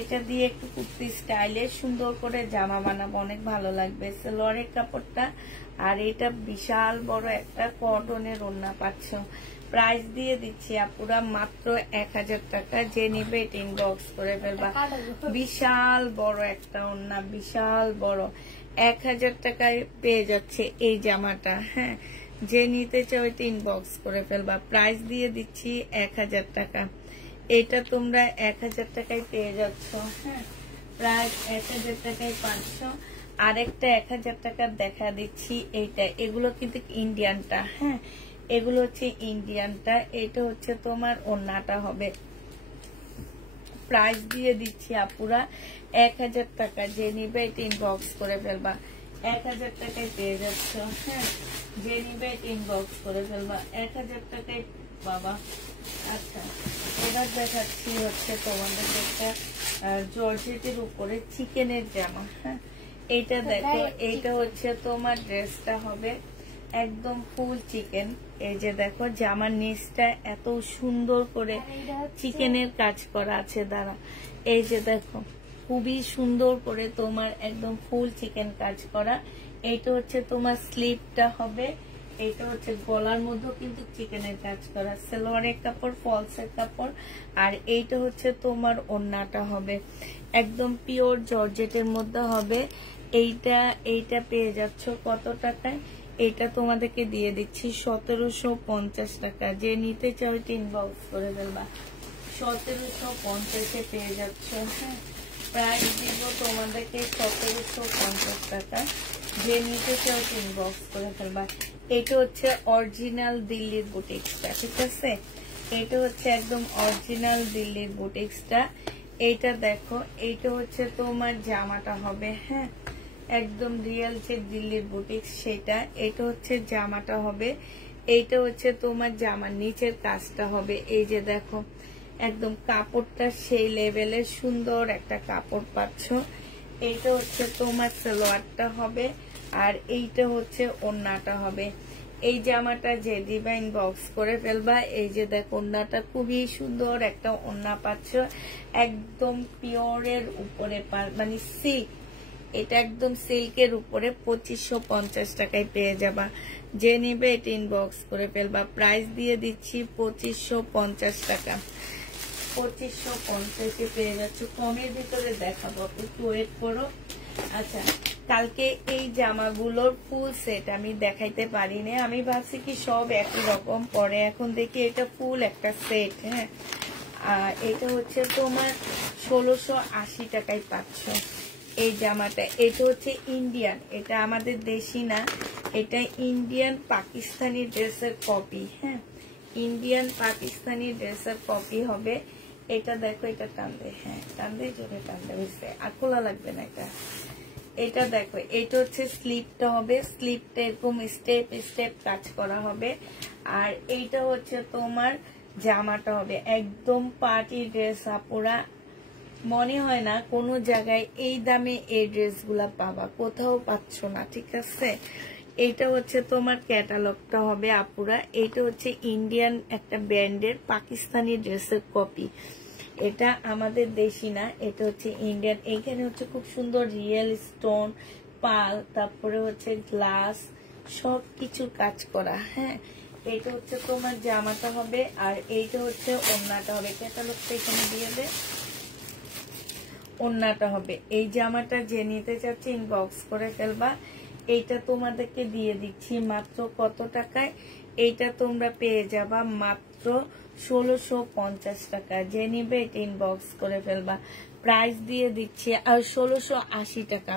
এটা দিয়ে একটু কুর্তি স্টাইলে সুন্দর করে জামা বানাবো, অনেক ভালো লাগবে। সালোয়ারের কাপড়টা, আর এটা বিশাল বড় একটা কটনের ওড়না পাচ্ছ। প্রাইস দিয়ে দিচ্ছি আপুরা মাত্র 1000 টাকা। যে নিবে এটা ইনবক্স করে ফেলবা। বিশাল বড় একটা ওড়না, বিশাল বড়, 1000 টাকায় পেয়ে যাচ্ছে এই জামাটা। হ্যাঁ, যে নিতে চাও এটা ইনবক্স করে ফেলবা। প্রাইস দিয়ে দিচ্ছি 1000 টাকা। এটা তোমরা 1000 টাকায় পেয়ে যাচ্ছ। হ্যাঁ, প্রাইস 1000 টাকায় পাচ্ছ। আরেকটা 1000 টাকা দেখা দিচ্ছি, এইটা, এগুলো কিন্তু ইন্ডিয়ানটা। হ্যাঁ, এগুলো হচ্ছে ইন্ডিয়ানটা। এটা হচ্ছে তোমার ওড়নাটা হবে। প্রাইস দিয়ে দিচ্ছি আপুরা 1000 টাকা। যে নিবে এটা ইনবক্স করে ফেলবা। 1000 টাকায় পেয়ে যাচ্ছ। হ্যাঁ, যে নিবে এটা ইনবক্স করে ফেলবা। 1000 টাকায় বাবা। আচ্ছা, এবার দেখাচ্ছি হচ্ছে তোমাদের একটা জর্জেটের উপরে চিকেনের জামা। হ্যাঁ, এইটা দেখো, এইটা হচ্ছে তোমার ড্রেসটা হবে একদম ফুল চিকেন। এই যে দেখো জামার নিচটা এত সুন্দর করে চিকেনের কাজ করা আছে। দাঁড়া, এই যে দেখো খুবই সুন্দর করে তোমার একদম ফুল চিকেন কাজ করা। এইটা হচ্ছে তোমার স্লিভটা হবে। এইটা হচ্ছে গলার মধ্যে কিন্তু চিকেনের কাজ করা। সালোয়ারের কাপড়, ফলসের কাপড়, আর এইটা হচ্ছে তোমার ওড়নাটা হবে একদম পিওর জর্জেটের মধ্যে হবে। এইটা পেয়ে যাচ্ছ কত টাকায়? এটা তোমাদেরকে দিয়ে দিচ্ছি 1750 টাকা। যে নিতে চাও ইনবক্স করে ফেলবা। 1750 পেয়ে যাচ্ছ। হ্যাঁ, প্রাইস দিব তোমাদেরকে 1750 টাকা। যে নিতে চাও ইনবক্স করে ফেলবা। এটা হচ্ছে অরিজিনাল দিল্লির বুটিক্সটা, ঠিক আছে? এটা হচ্ছে একদম অরিজিনাল দিল্লির বুটিক্সটা। এইটা দেখো, এইটা হচ্ছে তোমার জামাটা হবে। হ্যাঁ, একদম রিয়েল যে দিল্লির বুটিক্স সেটা। এটা হচ্ছে জামাটা হবে। এইটা হচ্ছে তোমার জামার নিচের কাজটা হবে। এই যে দেখো একদম কাপড়টা সেই লেভেলের সুন্দর একটা কাপড় পাচ্ছ। এইটা হচ্ছে তোমার সালোয়ারটা হবে, আর এইটা হচ্ছে ওড়নাটা হবে। এই জামাটা যে দিবা ইনবক্স করে ফেলবা। এই যে দেখো ওড়নাটা খুবই সুন্দর একটা ওড়না পাচ্ছ, একদম পিওরের উপরে, মানে সিল্ক। এটা একদম সিল্কের উপরে 2550 টাকায় পেয়ে যাবা। যে নিবে এটা ইনবক্স করে ফেলবা। প্রাইস দিয়ে দিচ্ছি 2550 টাকা। 2550 পেয়ে যাচ্ছ। কমের ভিতরে দেখাবো, একটু ওয়েট করো। আচ্ছা, কালকে এই জামাগুলোর ফুল সেট আমি দেখাইতে পারিনি। আমি ভাবছি কি সব একই রকম, পরে এখন দেখি এটা ফুল একটা সেট। হ্যাঁ, এটা হচ্ছে তোমার 1680 টাকায় পাচ্ছ এই জামাটা। এটা হচ্ছে ইন্ডিয়ান, এটা আমাদের দেশি না, এটা ইন্ডিয়ান পাকিস্তানি ড্রেসের কপি। হ্যাঁ, ইন্ডিয়ান পাকিস্তানি ড্রেসের কপি হবে। এটা দেখো, এটা টানবে, হ্যাঁ টানবে, জোরে টানবে, বুঝছে, আর খোলা লাগবে না এটা। এটা দেখো, এটা হচ্ছে স্লিপটা হবে। স্লিপটা এরকম স্টেপ স্টেপ কাজ করা হবে। আর এইটা হচ্ছে তোমার জামাটা হবে একদম পার্টি ড্রেস। আপুরা মনে হয় না কোনো জায়গায় এই দামে এই ড্রেসগুলা পাবা, কোথাও পাচ্ছ না, ঠিক আছে? এইটা হচ্ছে তোমার ক্যাটালগটা হবে আপুরা। এইটা হচ্ছে ইন্ডিয়ান একটা ব্র্যান্ডের পাকিস্তানি ড্রেসের কপি। এটা আমাদের দেশি না, এটা হচ্ছে ইন্ডিয়ান। এখানে হচ্ছে খুব সুন্দর রিয়েল স্টোন, পাল, তারপরে হচ্ছে গ্লাস, সবকিছু কাজ করা। হ্যাঁ, এটা হচ্ছে তোমার জামাটা হবে, আর এইটা হচ্ছে ওড়নাটা হবে। ক্যাটালগটা এখানে দিয়ে দে। ওড়নাটা হবে। এই জামাটা যে নিতে চাচ্ছে ইনবক্স করে ফেলবা। এইটা তোমাদেরকে দিয়ে দিচ্ছি মাত্র কত টাকায়? এইটা তোমরা পেয়ে যাবা মাত্র 1650 টাকা। যে নিবে এটা ইনবক্স করে ফেলবা। প্রাইস দিয়ে দিচ্ছি আর 1680 টাকা।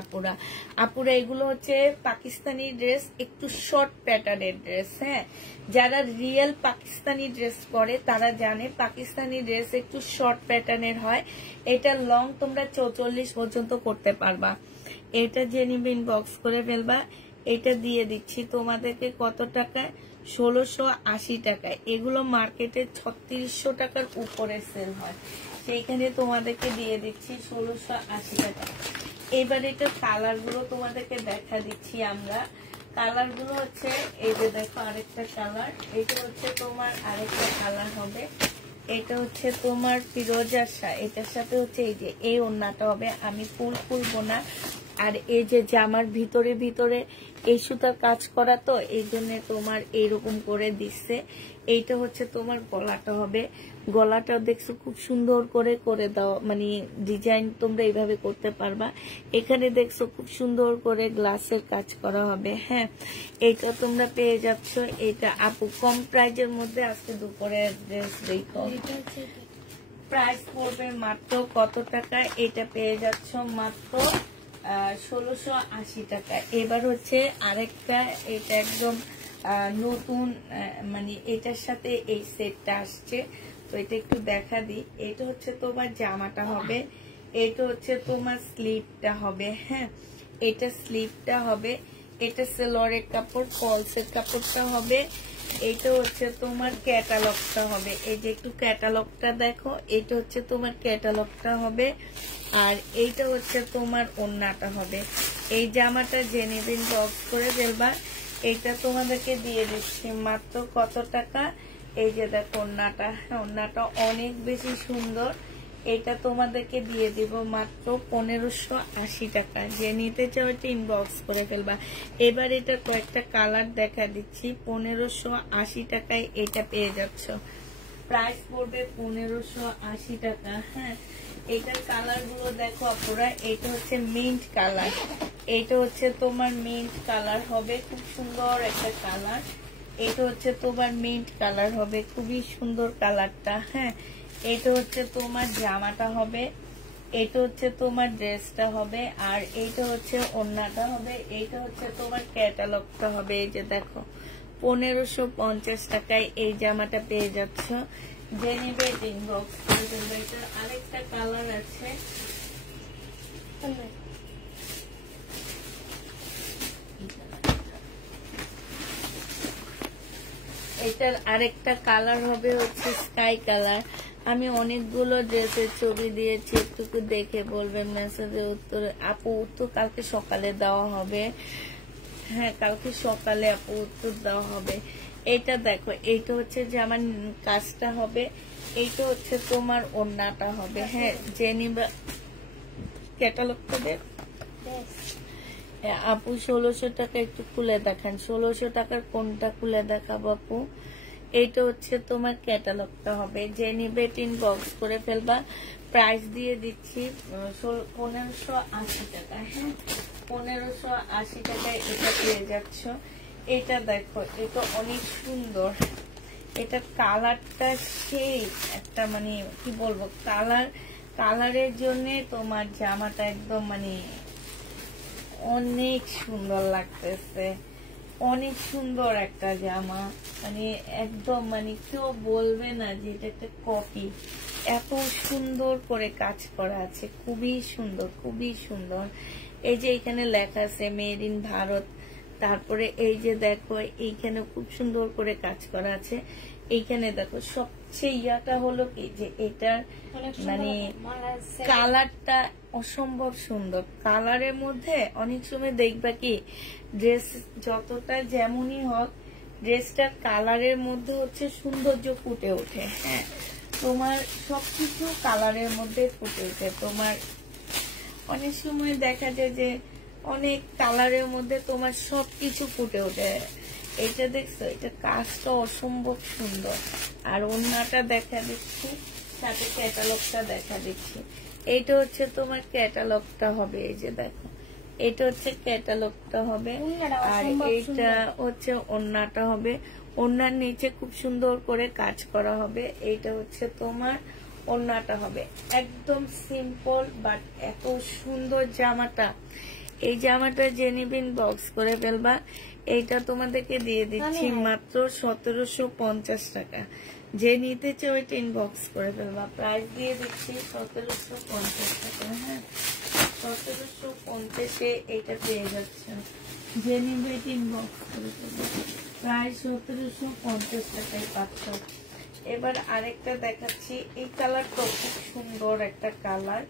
আপুরা এগুলো হচ্ছে পাকিস্তানি ড্রেস, একটু শর্ট প্যাটার্নের ড্রেস। হ্যাঁ, যারা রিয়েল পাকিস্তানি ড্রেস পরে তারা জানে পাকিস্তানি ড্রেস একটু শর্ট প্যাটার্নের হয়। এটা লং তোমরা 44 পর্যন্ত করতে পারবা। এটা যে নিবে ইনবক্স করে ফেলবা। এটা দিয়ে দিচ্ছি তোমাদেরকে কত টাকায়? 1680 টাকায়। এগুলো মার্কেটে 3600 টাকার উপরে সেল হয়, সেইখানে তোমাদেরকে দিয়ে দিচ্ছি 1680 টাকা। এবার এটা কালার গুলো তোমাদেরকে দেখা দিচ্ছি আমরা। কালার গুলো হচ্ছে এই যে দেখো আরেকটা কালার, এটা হচ্ছে তোমার আরেকটা কালার হবে, এটা হচ্ছে তোমার ফিরোজা শাহ, এটার সাথে হচ্ছে এই যে এই ওড়নাটা হবে। আমি ফুল বোনা, আর এই যে জামার ভিতরে ভিতরে এই সুতার কাজ করা, তো এই জন্য তোমার এইরকম করে দিচ্ছে। এইটা হচ্ছে তোমার গলাটা হবে, গলাটাও দেখছো খুব সুন্দর করে করে দাও, মানে ডিজাইন তোমরা এইভাবে করতে পারবা। এখানে দেখছো খুব সুন্দর করে গ্লাসের কাজ করা হবে। হ্যাঁ, এটা তোমরা পেয়ে যাচ্ছ। এটা আপু কম প্রাইজের মধ্যে আজকে দুপুরে ড্রেস দেখো, প্রাইস পড়বে মাত্র কত টাকা? এটা পেয়ে যাচ্ছ মাত্র 1680 টাকা। এবার হচ্ছে আরেকটা, এটা একদম নতুন, মানে এটার সাথে এই সেটটা আসছে, তো এটা একটু দেখা দিই। এটা হচ্ছে তোমার জামাটা হবে, এটা হচ্ছে তোমার স্লিভটা হবে। হ্যাঁ, এটা স্লিভটা হবে, এটা সেলোয়ারের কাপড়, ফলসের কাপড়টা হবে। এটা হচ্ছে তোমার ক্যাটালগটা হবে, এই যে একটু ক্যাটালগটা দেখো, এটা হচ্ছে তোমার ক্যাটালগটা হবে। আর এইটা হচ্ছে তোমার ওড়নাটা হবে। এই জামাটা জেনে দিন বক্স করে ফেলবা। এইটা তোমাদেরকে দিয়ে দিচ্ছি মাত্র কত টাকা? এই যে দেখো ওড়নাটা, ওড়নাটা অনেক বেশি সুন্দর। এটা তোমাদেরকে দিয়ে দিব মাত্র 1580 টাকা। যে নিতে চাও এটা ইনবক্স করে ফেলবা। এবার এটা কয়েকটা কালার দেখা দিচ্ছি। 1580 টাকায় এটা পেয়ে যাচ্ছ। প্রাইস পড়বে 1580 টাকা। হ্যাঁ, এটার কালার গুলো দেখো আপুরা। এটা হচ্ছে মিন্ট কালার, এটা হচ্ছে তোমার মিন্ট কালার হবে, খুব সুন্দর একটা কালার। এটা হচ্ছে তোমার মিন্ট কালার হবে, খুবই সুন্দর কালারটা। হ্যাঁ, এটা হচ্ছে তোমার জামাটা হবে, এটা হচ্ছে তোমার ড্রেসটা হবে, আর এইটা হচ্ছে ওড়নাটা হবে। এইটা হচ্ছে তোমার ক্যাটালগটা হবে। এই যে দেখো 1550 টাকায় এই জামাটা পেয়ে যাচ্ছ। যে নিবে ইনবক্স করে দেবে। এটা আরেকটা কালার আছে, এটার আরেকটা কালার হবে হচ্ছে স্কাই কালার। আমি অনেকগুলো ড্রেসের ছবি দিয়েছি, একটু দেখে বলবেন মেসেজের উত্তরে। আপু উত্তর কালকে সকালে দেওয়া হবে। হ্যাঁ, কালকে সকালে আপু উত্তর দেওয়া হবে। এটা দেখো, এইটা হচ্ছে যে আমার কাজটা হবে, এইটা হচ্ছে তোমার ওড়নাটা হবে। হ্যাঁ, জেনিবা ক্যাটালগটা দেখ আপু 1600 টাকা, একটু খুলে দেখান। 1600 টাকার কোনটা খুলে দেখাবো আপু? এইটা হচ্ছে তোমার ক্যাটালগটা হবে। যে নিবে ইনবক্স করে ফেলবা। প্রাইস দিয়ে দিচ্ছি 1580 টাকা। হ্যাঁ, 1580 টাকায় এটা পেয়ে যাচ্ছ। এটা দেখো, এটা অনেক সুন্দর, এটা কালারটা সেই একটা, মানে কি বলবো, কালারের জন্য তোমার জামাটা একদম মানে অনেক সুন্দর লাগতেছে, অনেক সুন্দর একটা জামা, মানে একদম মানে কেউ বলবে না যে এটা একটা কপি। এত সুন্দর করে কাজ করা আছে, খুবই সুন্দর, খুবই সুন্দর। এই যে এখানে লেখা আছে মেড ইন ভারত। তারপরে এই যে দেখো এইখানে খুব সুন্দর করে কাজ করা আছে। এইখানে দেখো সবচেয়ে ইয়াটা হলো কি যে এটার মানে কালারটা অসম্ভব সুন্দর। কালারের মধ্যে অনেক সময় দেখবা কি ড্রেস যতটা যেমনই হোক, ড্রেসটার কালারের মধ্যে হচ্ছে সৌন্দর্য ফুটে ওঠে। হ্যাঁ, তোমার সবকিছু কালারের মধ্যে ফুটে ওঠে। তোমার অনেক সময় দেখা যায় যে অনেক কালারের মধ্যে তোমার সবকিছু ফুটে ওঠে। এটা দেখছো, এটা কাজটা অসম্ভব সুন্দর। আর ওড়নাটা দেখা দিচ্ছি, সাথে ক্যাটালগটা দেখা দিচ্ছি। এইটা হচ্ছে তোমার ক্যাটালগটা হবে। এই যে দেখো, এটা হচ্ছে ক্যাটালগটা হবে, আর এইটা হচ্ছে ওড়নাটা হবে। ওড়নার নিচে খুব সুন্দর করে কাজ করা হবে। এইটা হচ্ছে তোমার ওড়নাটা হবে একদম সিম্পল বাট এত সুন্দর জামাটা। এই জামাটা যে নিবেন বক্স করে ফেলবা। এইটা তোমাদেরকে দিয়ে দিচ্ছি মাত্র 1750 টাকা। যে নিতে চাও ওইটা ইনবক্স করে ফেলবা। প্রাইস দিয়ে দিচ্ছি 1750 টাকা। হ্যাঁ, 1750-এ এটা পেয়ে যাচ্ছে। যে নিবে এটা ইনবক্স করে ফেলবা। প্রায় 1750 টাকায় পাচ্ছ। এবার আরেকটা দেখাচ্ছি। এই কালারটা খুব সুন্দর একটা কালার,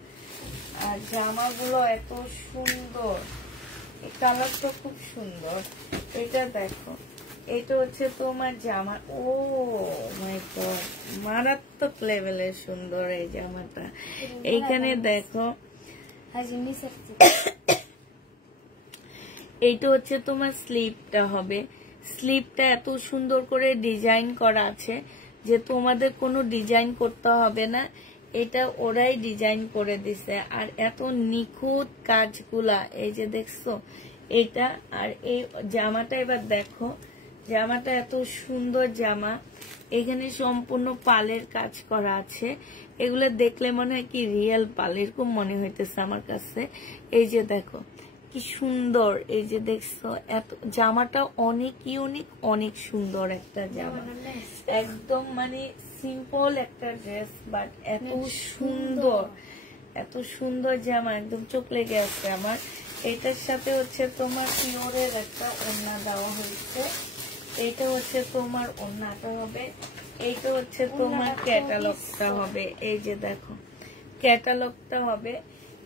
আর জামাগুলো এত সুন্দর। এই কালারটা খুব সুন্দর। এটা দেখো, এটা হচ্ছে তোমার জামা। ও মাই গড, মারাত্মক লেভেলের সুন্দর এই জামাটা। এইখানে দেখো, এইটা হচ্ছে তোমার স্লিপটা হবে। স্লিপটা এত সুন্দর করে ডিজাইন করা আছে যে তোমাদের কোনো ডিজাইন করতে হবে না, এটা ওরাই ডিজাইন করে দিছে। আর এত নিখুঁত কাজগুলা, এই যে দেখছো এটা। আর এই জামাটা এবার দেখো, জামাটা এত সুন্দর জামা। এখানে সম্পূর্ণ পালের কাজ করা আছে। এগুলো দেখলে মনে হয় কি রিয়েল পাল, এরকম মনে হইতেছে আমার কাছে। এই যে দেখো কি সুন্দর, এই যে দেখছো এত জামাটা অনেক ইউনিক, অনেক সুন্দর একটা জামা। একদম মানে সিম্পল একটা ড্রেস বাট এত সুন্দর, এত সুন্দর জামা, একদম চোখ লেগে আছে আমার। এটার সাথে হচ্ছে তোমার পিওরের একটা ওড়না দেওয়া হয়েছে। এইটা হচ্ছে তোমার ওড়নাটা হবে। এইটা হচ্ছে তোমার ক্যাটালগটা হবে। এই যে দেখো ক্যাটালগটা হবে।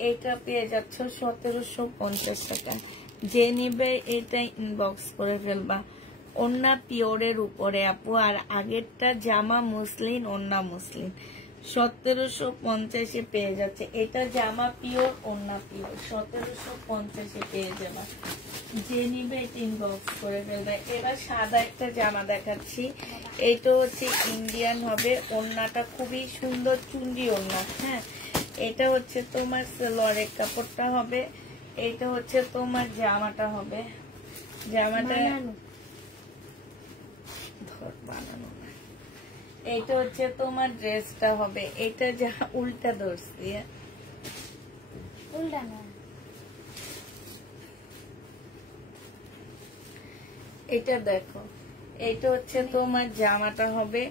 এইটা পেয়ে যাচ্ছ 1750 টাকা। যে নিবে এটা ইনবক্স করে ফেলবা। ওড়না পিওরের উপরে আপু, আর আগেরটা জামা মুসলিন, ওড়না মুসলিন। 1750-এ পেয়ে যাচ্ছে। এটা জামা পিওর, ওড়না পিওর। 1750-এ পেয়ে যাবা। যে নিবে এটা ইনবক্স করে ফেলবে। এবার সাদা একটা জামা দেখাচ্ছি। এইটা হচ্ছে ইন্ডিয়ান হবে। ওড়নাটা খুবই সুন্দর, চুন্ডি ওড়না। হ্যাঁ, এটা হচ্ছে তোমার সালোয়ারের কাপড়টা হবে। এইটা হচ্ছে তোমার জামাটা হবে। জামাটা বানানো না, এইটা হচ্ছে তোমার ড্রেসটা হবে। এটা যা উল্টা ধরছি, উল্টা না, এটা দেখো, এটা হচ্ছে তোমার জামাটা হবে।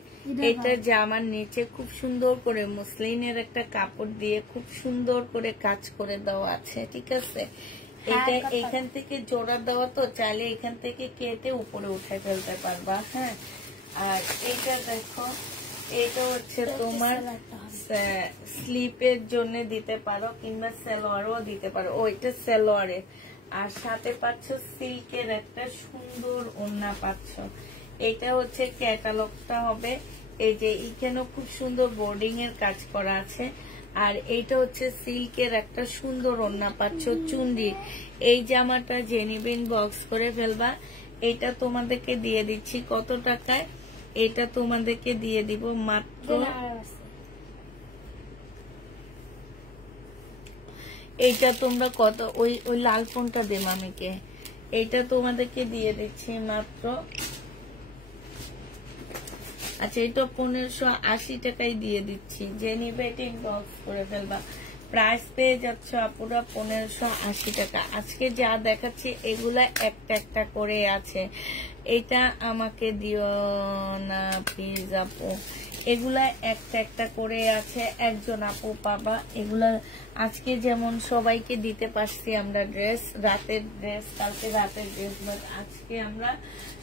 এটা জামার নিচে খুব সুন্দর করে মুসলিনের একটা কাপড় দিয়ে খুব সুন্দর করে কাজ করে দেওয়া আছে, ঠিক আছে। এটা এখান থেকে জোড়া দেওয়া, তো চাইলে এখান থেকে কেটে উপরে উঠে ফেলতে পারবা। হ্যাঁ, আর এটা দেখো, এটা হচ্ছে তোমার স্লিপের জন্য দিতে পারো, কিংবা সালোয়ারও দিতে পারো। ওইটা সালোয়ারের, আর সাথে পাচ্ছ সিল্কের একটা সুন্দর ওড়না পাচ্ছ। এটা হচ্ছে ক্যাটালগটা হবে। এই যে এখানেও খুব সুন্দর বোর্ডিং এর কাজ করা আছে। আর এইটা হচ্ছে সিল্কের একটা সুন্দর ওড়না পাচ্ছ চুন্ডির। এই জামাটা যে নিবেন বক্স করে ফেলবা। এটা তোমাদেরকে দিয়ে দিচ্ছি কত টাকায়? এটা তোমাদেরকে দিয়ে দিব মাত্র, এইটা তোমরা কত, ওই লাল ফোনটা দে মামিকে। এইটা তোমাদেরকে দিয়ে দিচ্ছি মাত্র, আচ্ছা এটা 1580 টাকায় দিয়ে দিচ্ছি। যে নিবে এটা ইনবক্স করে ফেলবা। প্রাইস পেয়ে যাচ্ছ আপুরা 1580 টাকা। আজকে যা দেখাচ্ছি এগুলা একটা একটা করে আছে। এটা আমাকে দিও না প্লিজ আপু, এগুলা একটা একটা করে আছে। একজন আপু পাবা এগুলা। আজকে যেমন সবাইকে দিতে পারছি আমরা ড্রেস, রাতের ড্রেস, কালকে রাতের ড্রেস, বাট আজকে আমরা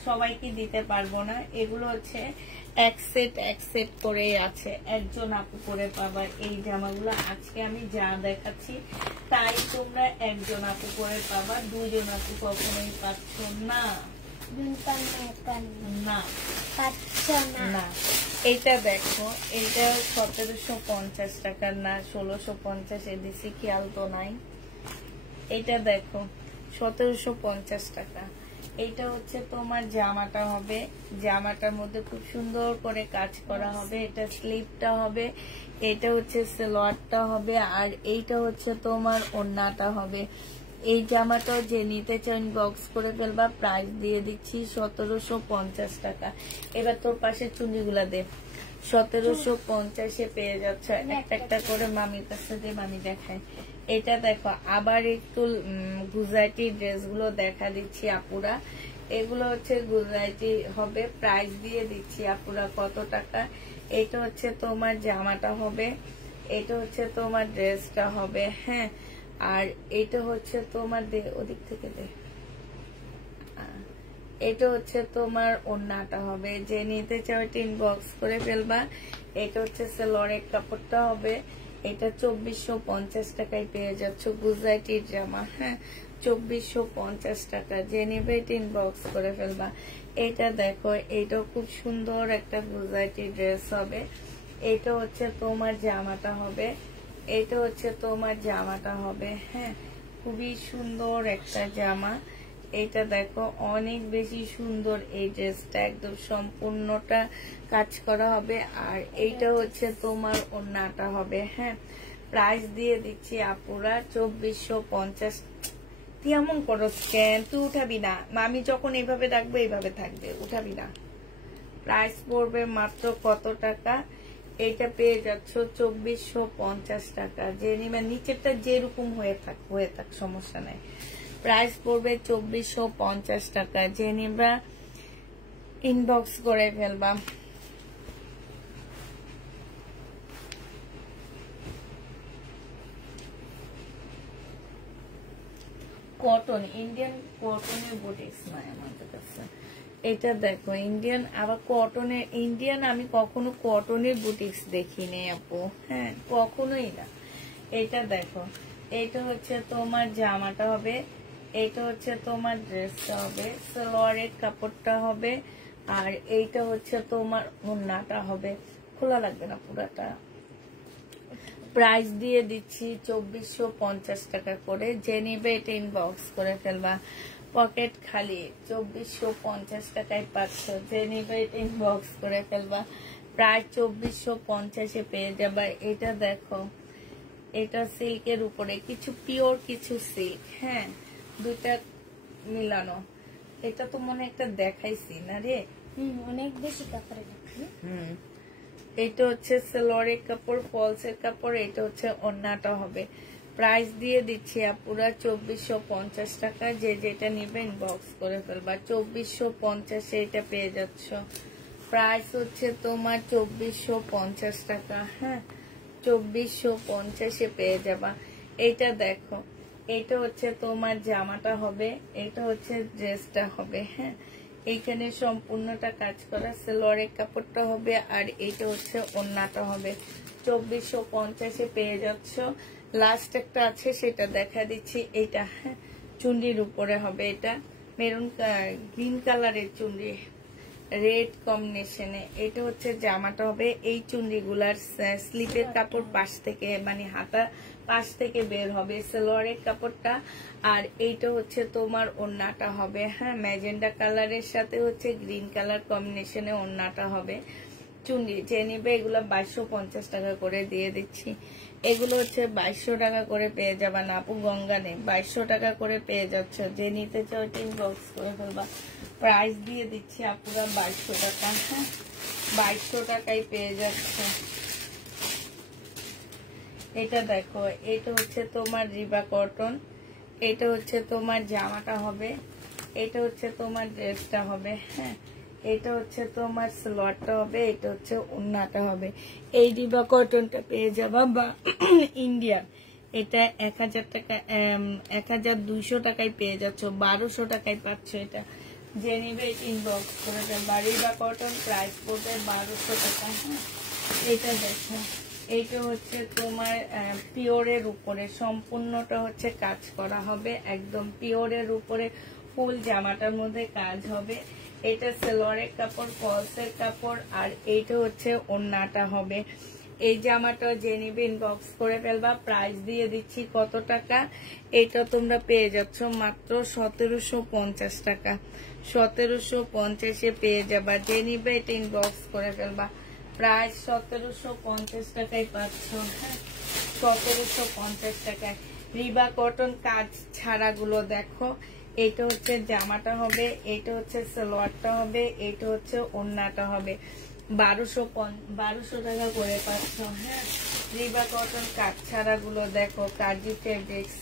সবাইকে দিতে পারবো না। এগুলো হচ্ছে এক সেট করে আছে। একজন আপু করে পাবা এই জামাগুলো। আজকে আমি যা দেখাচ্ছি তাই তোমরা একজন আপু করে পাবা, দুইজন আপু কখনোই পাচ্ছ না। না, এটা দেখো, এটা 1750 টাকার না 1650 এদিকে খেয়াল তো নাই। এটা দেখো 1750 টাকা। এইটা হচ্ছে তোমার জামাটা হবে। জামাটার মধ্যে খুব সুন্দর করে কাজ করা হবে। এটা স্লিপটা হবে। এটা হচ্ছে সালোয়ারটা হবে। আর এইটা হচ্ছে তোমার ওড়নাটা হবে। এই জামাটাও যে নিতে চান বক্স করে ফেলবা। প্রাইস দিয়ে দিচ্ছি 1750 টাকা। এবার তোর পাশে চুন্ডিগুলা দে। 1750 পেয়ে যাচ্ছে। একটা একটা করে মামির কাছে দিয়ে মামি দেখায়। এটা দেখো আবার একটু গুজরাটি ড্রেসগুলো দেখা দিচ্ছি আপুরা। এগুলো হচ্ছে গুজরাটি হবে, প্রাইস দিয়ে দিচ্ছি আপুরা কত টাকা। এটা হচ্ছে তোমার জামাটা হবে, এটা হচ্ছে তোমার ড্রেসটা হবে, হ্যাঁ। আর এটা হচ্ছে তোমার ওদিক থেকে এটা হচ্ছে তোমার ওড়নাটা হবে। যে নিতে চাও ইনবক্স করে ফেলবা। এটা হচ্ছে সালোয়ারের কাপড়টা হবে, এটা 2450 টাকায় পেয়ে যাচ্ছ গুজরাটি জামা, হ্যাঁ 2450 টাকা। যে নিবে ইনবক্স করে ফেলবা। এটা দেখো, এটা খুব সুন্দর একটা গুজরাটি ড্রেস হবে। এটা হচ্ছে তোমার জামাটা হবে, এটা হচ্ছে তোমার জামাটা হবে, হ্যাঁ খুবই সুন্দর একটা জামা। এটা দেখো অনেক বেশি সুন্দর এই ড্রেসটা, একদম সম্পূর্ণটা কাজ করা হবে। আর এইটা হচ্ছে তোমার ওড়নাটা হবে, হ্যাঁ। প্রাইস দিয়ে দিচ্ছি আপুরা 2450। তুই এমন করো কেন? তুই উঠাবি না, মামি যখন এইভাবে রাখবে এইভাবে থাকবে, উঠাবি না। প্রাইস পড়বে মাত্র কত টাকা? এটা পেয়ে যাচ্ছ 2450 টাকা। যে নিচেরটা যেরকম হয়ে থাক সমস্যা নাই। প্রাইস পড়বে 2450 টাকা। যে নিবা ইনবক্স করে ফেলবা। কটন, ইন্ডিয়ান কটনের বুটিক্স নাই আমাদের কাছে। এটা দেখো ইন্ডিয়ান, আবার কটনের ইন্ডিয়ান আমি কখনো কটনের বুটিক্স দেখিনি আপু, হ্যাঁ কখনোই না। এটা দেখো, এটা হচ্ছে তোমার জামাটা হবে, এটা হচ্ছে তোমার ড্রেসটা হবে, সালোয়ারের কাপড়টা হবে, আর এইটা হচ্ছে তোমার ওড়নাটা হবে। খোলা লাগবে না পুরাটা। প্রাইস দিয়ে দিচ্ছি 2450 টাকা করে। যে নিবে এটা ইনবক্স করে ফেলবা। পকেট খালি 2450 টাকায় পাচ্ছ। যে নিবে এটা ইনবক্স করে ফেলবা। প্রায় 2450 পেয়ে যাবা। এটা দেখো, এটা সিল্কের উপরে কিছু পিওর কিছু সিল্ক, হ্যাঁ দুইটা মিলানো। এটা তো মনে একটা দেখাইছি না রে, অনেক বেশি কাপড়। এটা হচ্ছে সালোয়ারের কাপড়, ফলসের কাপড়, এটা হচ্ছে ওড়নাটা হবে। প্রাইস দিয়ে দিচ্ছি আপুরা 2450 টাকা। যে যেটা নিবে ইনবক্স করে ফেলবা। 2450 এটা পেয়ে যাচ্ছ। প্রাইস হচ্ছে তোমার 2450 টাকা, হ্যাঁ 2450 পেয়ে যাবা। এটা দেখো, এটা হচ্ছে তোমার জামাটা হবে, এটা হচ্ছে ড্রেসটা হবে, হ্যাঁ এইখানে সম্পূর্ণটা কাজ করা। সালোয়ারের কাপড়টা হবে, আর এইটা হচ্ছে ওড়নাটা হবে। 2450 পেয়ে যাচ্ছ। লাস্ট একটা আছে সেটা দেখা দিচ্ছি। এইটা হ্যাঁ চুন্ডির উপরে হবে, এটা মেরুন গ্রিন কালারের চুন্ডি, রেড কম্বিনেশনে। এটা হচ্ছে জামাটা হবে। এই চুন্ডিগুলার স্লিপের কাপড় পাশ থেকে, মানে হাতা পাশ থেকে বের হবে, সালোয়ারের কাপড়টা। আর এইটা হচ্ছে তোমার ওড়নাটা হবে, হ্যাঁ ম্যাজেন্ডা কালারের সাথে হচ্ছে গ্রিন কালার কম্বিনেশনে ওড়নাটা হবে। চুন্ডি যে নিবে এগুলো 2250 টাকা করে দিয়ে দিচ্ছি। এগুলো হচ্ছে 2200 টাকা করে পেয়ে যাবা না আপু, গঙ্গা নেই, 2200 টাকা করে পেয়ে যাচ্ছ। যে নিতে চাও ইনবক্স করে ফেলবা। প্রাইস দিয়ে দিচ্ছি আপুরা 2200 টাকা, হ্যাঁ 2200 টাকায় পেয়ে যাচ্ছে। এটা দেখো, এটা হচ্ছে তোমার রিবা কটন, এটা হচ্ছে তোমার জামাটা হবে, এটা হচ্ছে তোমার ড্রেসটা হবে, হ্যাঁ এটা হচ্ছে তোমার সালোয়ারটা হবে, এটা হচ্ছে ওড়নাটা হবে। এই রিবা কটনটা পেয়ে যাবা বা ইন্ডিয়ান, এটা 1000 টাকা 1200 টাকায় পেয়ে যাচ্ছ, 1200 টাকায় পাচ্ছ। এটা যে নিবে ইনবক্স করে দেবা। রিবা কটন প্রাইস পড়বে 1200 টাকা। এটা দেখো, এইটা হচ্ছে তোমার পিওরের উপরে, সম্পূর্ণটা হচ্ছে কাজ করা হবে, একদম পিওরের উপরে ফুল জামাটার মধ্যে কাজ হবে। এটা সালোয়ারের কাপড়, ফলসের কাপড়, আর এইটা হচ্ছে ওড়নাটা হবে। এই জামাটা যে নিবে ইনবক্স করে ফেলবা। প্রাইস দিয়ে দিচ্ছি কত টাকা? এটা তোমরা পেয়ে যাচ্ছ মাত্র 1750 টাকা। 1750 পেয়ে যাবা। যে নিবে এটা ইনবক্স করে ফেলবা। প্রাইস 1750 টাকায় পাচ্ছ, হ্যাঁ 1750 টাকায়। রিবা কটন কাজ ছাড়া গুলো দেখো, এটা হচ্ছে জামাটা হবে, এটা হচ্ছে সালোয়ারটা হবে, এটা হচ্ছে ওড়নাটা হবে। 1200 টাকা করে পাচ্ছ। হ্যাঁ, রিবা কটন কাট ছাড়া গুলো দেখো, কাজি ফেব্রিক্স।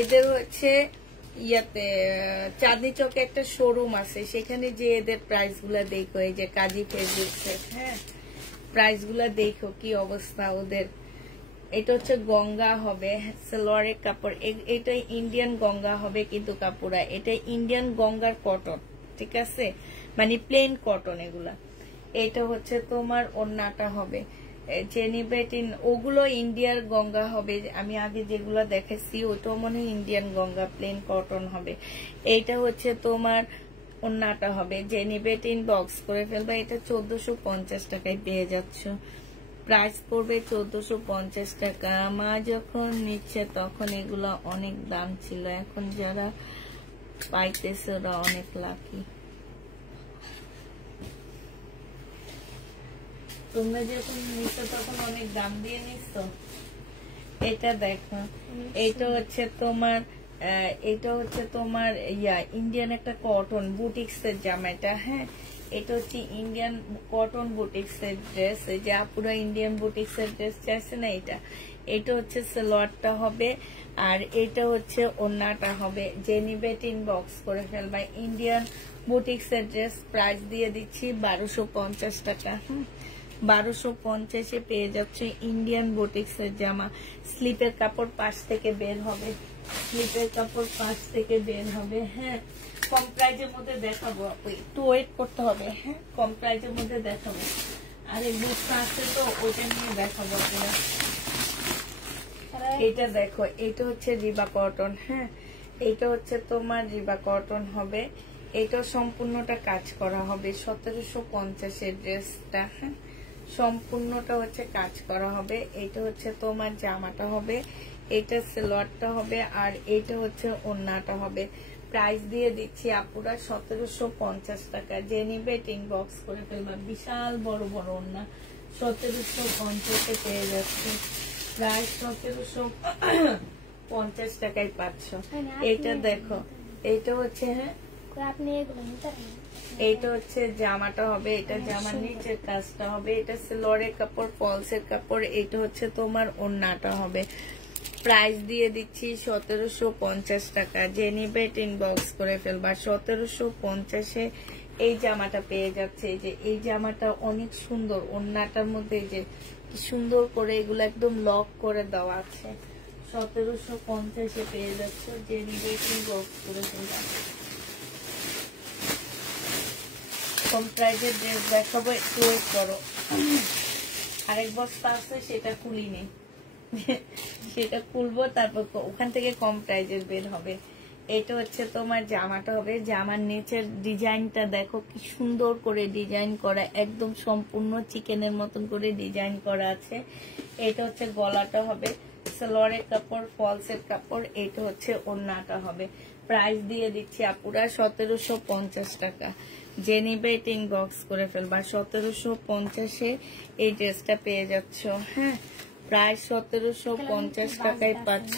এদের হচ্ছে ইয়াতে চাঁদনি চকে একটা শোরুম আছে, সেখানে যে এদের প্রাইস গুলা দেখো, এই যে কাজি ফেব্রিক্স এর। হ্যাঁ, প্রাইস গুলা দেখো কি অবস্থা ওদের। এটা হচ্ছে গঙ্গা হবে সালোয়ারের কাপড়, এটা ইন্ডিয়ান গঙ্গা হবে কিন্তু কাপড়া, এটা ইন্ডিয়ান গঙ্গার কটন, ঠিক আছে, মানে প্লেন কটন এগুলা। এটা হচ্ছে তোমার ওড়নাটা হবে জেনিবেটিন, ওগুলো ইন্ডিয়ার গঙ্গা হবে। আমি আগে যেগুলো দেখেছি ওটাও মনে হয় ইন্ডিয়ান গঙ্গা, প্লেন কটন হবে। এইটা হচ্ছে তোমার ওড়নাটা হবে জেনিবেটিন, বক্স করে ফেলবে। এটা 1450 টাকায় পেয়ে যাচ্ছ। প্রাইস পড়বে 1450 টাকা। মা যখন নিচ্ছে তখন এগুলো অনেক দাম ছিল, এখন যারা পাইতেছে ওরা অনেক লাকি। তোমরা যখন নিচ্ছ তখন অনেক দাম দিয়ে নিচ্ছ। এটা দেখো, এটা হচ্ছে তোমার ইন্ডিয়ান একটা কটন বুটিক্স এর জামা এটা। হ্যাঁ, এটা হচ্ছে ইন্ডিয়ান কটন বুটিক্স এর ড্রেস, এই যে আপুরা ইন্ডিয়ান বুটিক্স এর ড্রেস চাইছে না, এটা হচ্ছে সালোয়ারটা হবে, আর এটা হচ্ছে ওড়নাটা হবে। জেনিবেটিন বক্স করে ফেলবা, ইন্ডিয়ান বুটিক্স এর ড্রেস। প্রাইস দিয়ে দিচ্ছি 1250 টাকা। 1250-এ পেয়ে যাচ্ছে ইন্ডিয়ান বুটিক্স এর জামা। স্লিপের কাপড় পাশ থেকে বের হবে, স্লিপের কাপড় পাশ থেকে বের হবে। হ্যাঁ, কম প্রাইজের মধ্যে দেখাবো, একটু ওয়েট করতে হবে। হ্যাঁ, কম প্রাইজের মধ্যে দেখাবো। আরে বুঝতে আসছে তো, ওটা নিয়ে দেখাবো আপনারা। এটা দেখো, এটা হচ্ছে রিবা কটন। হ্যাঁ, এটা হচ্ছে তোমার রিবা কটন হবে, এটা সম্পূর্ণটা কাজ করা হবে। 1750-এর ড্রেসটা। হ্যাঁ, সম্পূর্ণটা হচ্ছে কাজ করা হবে। এটা হচ্ছে তোমার জামাটা হবে, এটা সালোয়ারটা হবে, আর এটা হচ্ছে ওড়নাটা হবে। প্রাইস দিয়ে দিচ্ছি আপুরা 1750 টাকা। যে নিবে ইনবক্স করে ফেলবা, বিশাল বড় বড় ওড়না 1750-এ পেয়ে যাচ্ছে। প্রায় 1750 টাকায় পাচ্ছ। এইটা দেখো, এইটা হচ্ছে, হ্যাঁ আপনি এগুলো নিতে পারেন। এইটা হচ্ছে জামাটা হবে, এটা জামার নিচের কাজটা হবে, এটা সালোয়ারের কাপড়, ফলসের কাপড়। এটা হচ্ছে তোমার ওড়নাটা হবে। প্রাইস দিয়ে দিচ্ছি 1750 টাকা। যে নিবে ইনবক্স করে ফেলবা। 1750-এ এই জামাটা পেয়ে যাচ্ছে। এই যে এই জামাটা অনেক সুন্দর, ওড়নাটার মধ্যে যে কি সুন্দর করে এগুলো একদম লক করে দেওয়া আছে। 1750-এ পেয়ে যাচ্ছে। যে নিবে ইনবক্স করে ফেলবা। কম প্রাইজের ড্রেস দেখাবো, একটু ওয়েট করো। আরেক বস্তা আছে, সেটা খুলিনি, সেটা খুলবো, তারপর ওখান থেকে কম প্রাইজের বের হবে। এটা হচ্ছে তোমার জামাটা হবে, জামার নিচের ডিজাইনটা দেখো কি সুন্দর করে ডিজাইন করা, একদম সম্পূর্ণ চিকেনের মতন করে ডিজাইন করা আছে। এটা হচ্ছে গলাটা হবে, সালোয়ারের কাপড়, ফলসের কাপড়। এটা হচ্ছে ওড়নাটা হবে। প্রাইস দিয়ে দিচ্ছি আপুরা 1750 টাকা। যে নিবে ইনবক্স করে ফেলবা। 1750-এ এই ড্রেসটা পেয়ে যাচ্ছ। হ্যাঁ, প্রায় 1750 টাকায় পাচ্ছ।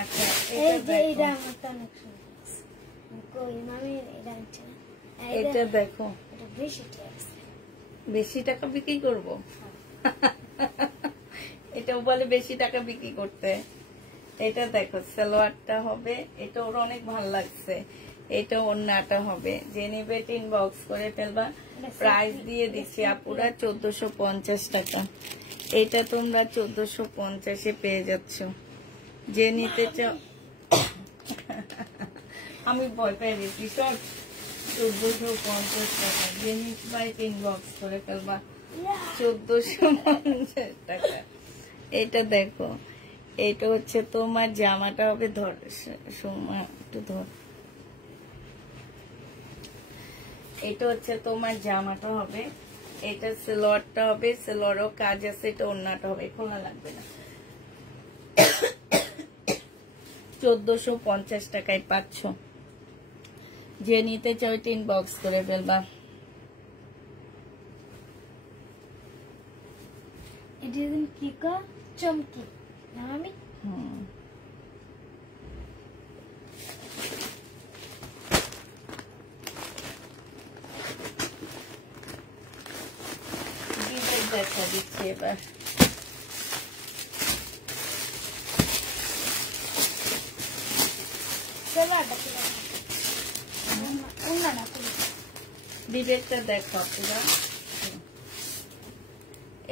আচ্ছা, এটা দেখো, বেশি টাকা বিক্রি করবো। এটাও বলে বেশি টাকা বিক্রি করতে। এটা দেখো, সালোয়ারটা হবে, এটা ওর অনেক ভালো লাগছে। এটা ওড়নাটা হবে। যে নিবে ইনবক্স করে ফেলবা। প্রাইস দিয়ে দিচ্ছি আপুরা 1450 টাকা। এটা তোমরা 1450-এ পেয়ে যাচ্ছ। যে নিতে চাও, আমি ভয় পেয়ে গেছি। সব 1450 টাকা। যে নিতে ইনবক্স করে ফেলবা। 1450 টাকা। এটা দেখো, এটা হচ্ছে তোমার জামাটা হবে, ধর সোমা একটু ধর। এটা হচ্ছে তোমার জামাটা হবে, এটা সালোয়ারটা হবে, সালোয়ারও কাজ আছে। এটা ওড়নাটা হবে, খোলা লাগবে না। 1450 টাকায় পাচ্ছ। যে নিতে চাও ইনবক্স করে ফেলবা। এটা কি কা চমকি না আমি। দেখা দিচ্ছি এবার। বিবেকটা দেখো পুরো,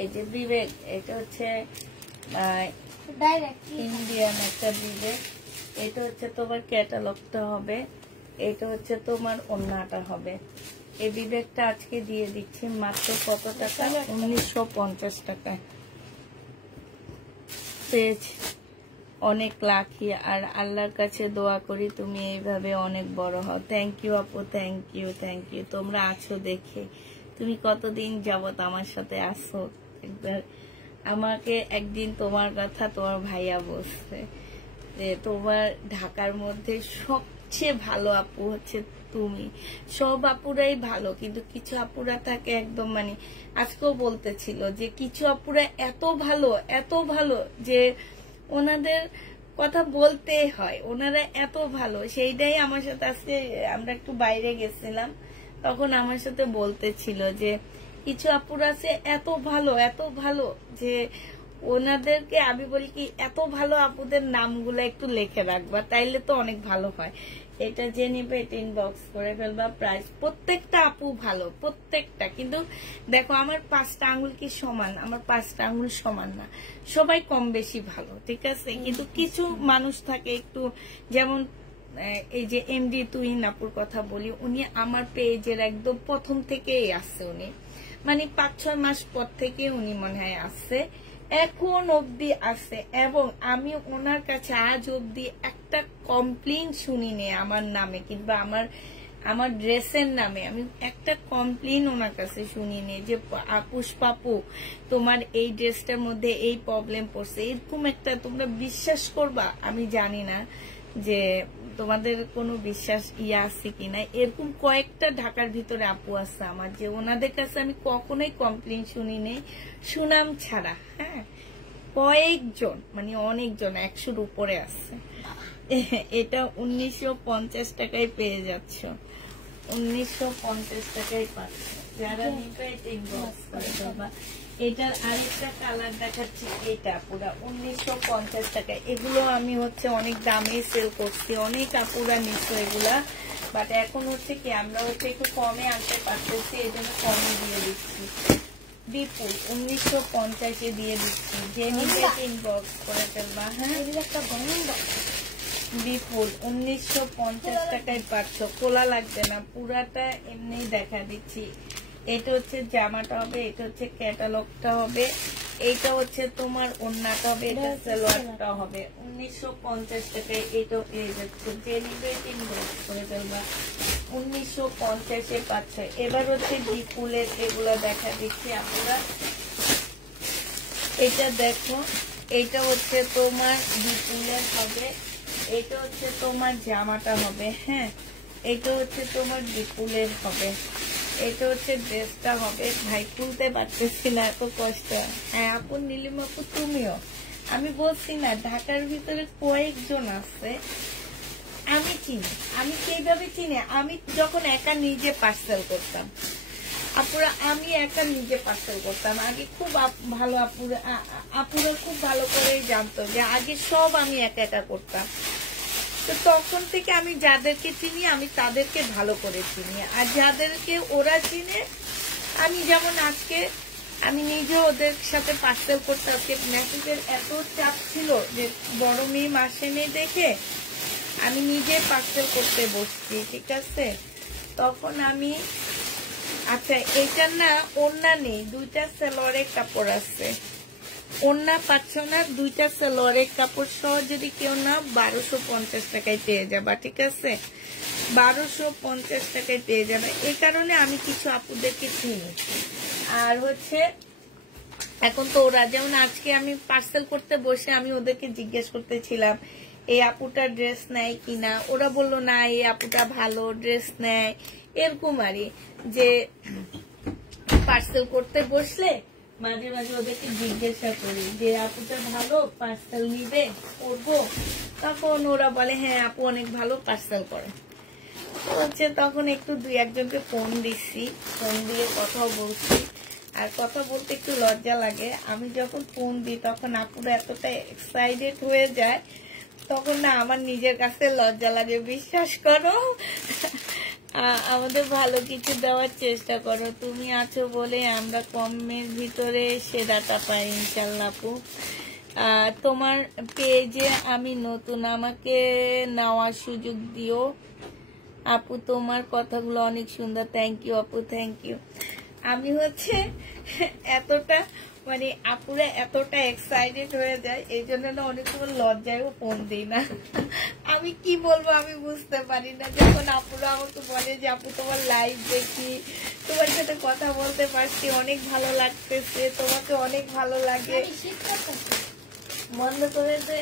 এই যে বিবেক, এটা হচ্ছে ইন্ডিয়ান একটা বিবেক। এটা হচ্ছে তোমার ক্যাটালগটা হবে, এটা হচ্ছে তোমার ওন্নাটা হবে। এই বিবেকটা আজকে দিয়ে দিচ্ছি মাত্র কত টাকা? 1950 টাকায়। পেয়েছি, অনেক লাকি। আর আল্লাহর কাছে দোয়া করি তুমি এইভাবে অনেক বড় হও। থ্যাংক ইউ আপু, থ্যাংক ইউ, থ্যাংক ইউ। তোমরা আছো দেখে, তুমি কতদিন যাবত আমার সাথে আসো। আমাকে একদিন তোমার কথা তোমার ভাইয়া বলছে যে তোমার ঢাকার মধ্যে সবচেয়ে ভালো আপু হচ্ছে তুমি। সব আপুরাই ভালো, কিন্তু কিছু আপুরা থাকে একদম, মানে আজকেও বলতেছিল যে কিছু আপুরা এত ভালো যে ওনাদের কথা বলতে হয়, ওনারা এত ভালো। সেইটাই আমার সাথে আজকে আমরা একটু বাইরে গেছিলাম, তখন আমার সাথে বলতেছিল যে কিছু আপুরা আছে এত ভালো যে ওনাদেরকে আমি বলি কি এত ভালো আপুদের নামগুলো একটু লিখে রাখবা, তাইলে তো অনেক ভালো হয়। এটা যে নিবে এটা ইনবক্স করে ফেলবা। প্রাইস প্রত্যেকটা আপু ভালো, প্রত্যেকটা। কিন্তু দেখো আমার 5টা আঙ্গুল কি সমান? আমার 5টা আঙ্গুল সমান না, সবাই কম বেশি ভালো, ঠিক আছে। কিন্তু কিছু মানুষ থাকে একটু, যেমন এই যে এমডি তুহিন আপুর কথা বলি, উনি আমার পেজের একদম প্রথম থেকেই আসছে। উনি মানে 5-6 মাস পর থেকে উনি মনে হয় আসছে, এখন অবধি আছে। এবং আমি ওনার কাছে আজ অবধি একটা কমপ্লেন শুনিনি আমার নামে কিংবা আমার ড্রেসের নামে। আমি একটা কমপ্লেন ওনার কাছে শুনিনি যে পুষ্পাপু তোমার এই ড্রেসটার মধ্যে এই প্রবলেম পড়ছে, এরকম একটা। তোমরা বিশ্বাস করবা, আমি জানি না যে তোমাদের কোনো বিশ্বাস আছে কিনা, এরকম কয়েকটা ঢাকার ভিতরে আপু আছে আমার, যে ওনাদের কাছে আমি কখনোই কমপ্লেন শুনি নেই সুনাম ছাড়া। হ্যাঁ, কয়েকজন, মানে অনেকজন, 100-র উপরে আছে। এটা 1950 টাকায় পেয়ে যাচ্ছ, 1950 টাকায় পাচ্ছ। যারা নিবে এটা ইনবক্স করে দেবা। এটার আরেকটা কালার দেখাচ্ছি, এটা পুরা 1950 টাকায়। এগুলো আমি হচ্ছে অনেক দামে সেল করছি, অনেক আপুরা নিচ্ছ এগুলা, বাট এখন হচ্ছে কি আমরা হচ্ছে একটু কমে আনতে পারতেছি, এই জন্য কমে দিয়ে দিচ্ছি। বিপুল 1950-এ দিয়ে দিচ্ছি, যে নিবে ইনবক্স করে ফেলবা। হ্যাঁ, একটা বিপুল 1950 টাকায় পাচ্ছ, কোলা লাগবে না, পুরাটা এমনি দেখা দিচ্ছি। এটা হচ্ছে জামাটা হবে, এটা হচ্ছে ক্যাটালগটা হবে, এইটা হচ্ছে তোমার ওন্নাটা হবে, এটা সালোয়ারটা হবে। 1950 টাকায় এটাও পেয়ে যাচ্ছে, যে নিবে ইনবক্স করে ফেলবা। 1950-এ পাচ্ছ। এবার হচ্ছে বিপুলের এগুলা দেখা দিচ্ছি আমরা। এটা দেখো, এটা হচ্ছে তোমার বিপুলের হবে, এটা হচ্ছে তোমার জামাটা হবে। হ্যাঁ, এটা হচ্ছে তোমার বিপুলের হবে, এটা হচ্ছে ড্রেসটা হবে। ভাই খুলতে পারতেছি না, এত কষ্ট। হ্যাঁ আপু, নীলিম আপু তুমিও, আমি বলছি না ঢাকার ভিতরে কয়েকজন আছে আমি চিনি, আমি সেইভাবে চিনি। আমি যখন একা নিজে পার্সেল করতাম আপুরা, আমি একা নিজে পার্সেল করতাম আগে, খুব ভালো আপুরা খুব ভালো করে জানতো যে আগে সব আমি একা একা করতাম। তো তখন থেকে আমি যাদেরকে চিনি আমি তাদেরকে ভালো করে চিনি, আর যাদেরকে ওরা চিনে, আমি যেমন আজকে আমি নিজে ওদের সাথে পার্সেল করতে, আজকে মেসেজের এত চাপ ছিল যে বড় মেয়ে মাসে নেই দেখে আমি নিজে পার্সেল করতে বসছি, ঠিক আছে। তখন আমি, আচ্ছা এইটার না ওড়না নেই, 2টা সালোয়ারের কাপড় আছে, ওড়না পাচ্ছ না, 2টা সালোয়ারের কাপড় সহ যদি কেউ না 1250 টাকায় পেয়ে যাবা, ঠিক আছে। 1250 টাকায় পেয়ে যাবে। এই কারণে আমি কিছু আপুদেরকে চিনি। আর হচ্ছে এখন তো ওরা, যেমন আজকে আমি পার্সেল করতে বসে আমি ওদেরকে জিজ্ঞেস করতেছিলাম এই আপুটা ড্রেস নেয় কিনা, ওরা বললো না এই আপুটা ভালো ড্রেস নেয়, এরকম আরই। যে পার্সেল করতে বসলে মাঝে মাঝে ওদেরকে জিজ্ঞাসা করি যে আপুটা ভালো, পার্সেল নিবে, করবো, তখন ওরা বলে হ্যাঁ আপু অনেক ভালো, পার্সেল করে। হচ্ছে তখন একটু 2-1জনকে ফোন দিচ্ছি, ফোন দিয়ে কথাও বলছি আর কথা বলতে একটু লজ্জা লাগে। আমি যখন ফোন দিই তখন আপুরা এতটা এক্সাইটেড হয়ে যায়, তখন না আমার নিজের কাছে লজ্জা লাগে। বিশ্বাস করো, আমাদের ভালো কিছু দেওয়ার চেষ্টা করো। তুমি আছো বলে আমরা কমের ভিতরে সেরাটা পাই ইনশাল্লাহ আপু। তোমার পেজে আমি নতুন, আমাকে নেওয়ার সুযোগ দিও আপু। তোমার কথাগুলো অনেক সুন্দর। থ্যাংক ইউ আপু, থ্যাংক ইউ। আমি হচ্ছে এতটা মানে আপুরা এতটা এক্সাইটেড হয়ে যায়, এই জন্য না অনেক সময় লজ্জায়ও ফোন দিই না। আমি কি বলবো আমি বুঝতে পারি না। যখন আপুরা আমাকে বলে যে আপু তোমার লাইভ দেখি, তোমার সাথে কথা বলতে পারছি, অনেক ভালো লাগতেছে, তোমাকে অনেক ভালো লাগে, বন্ধ করে দে।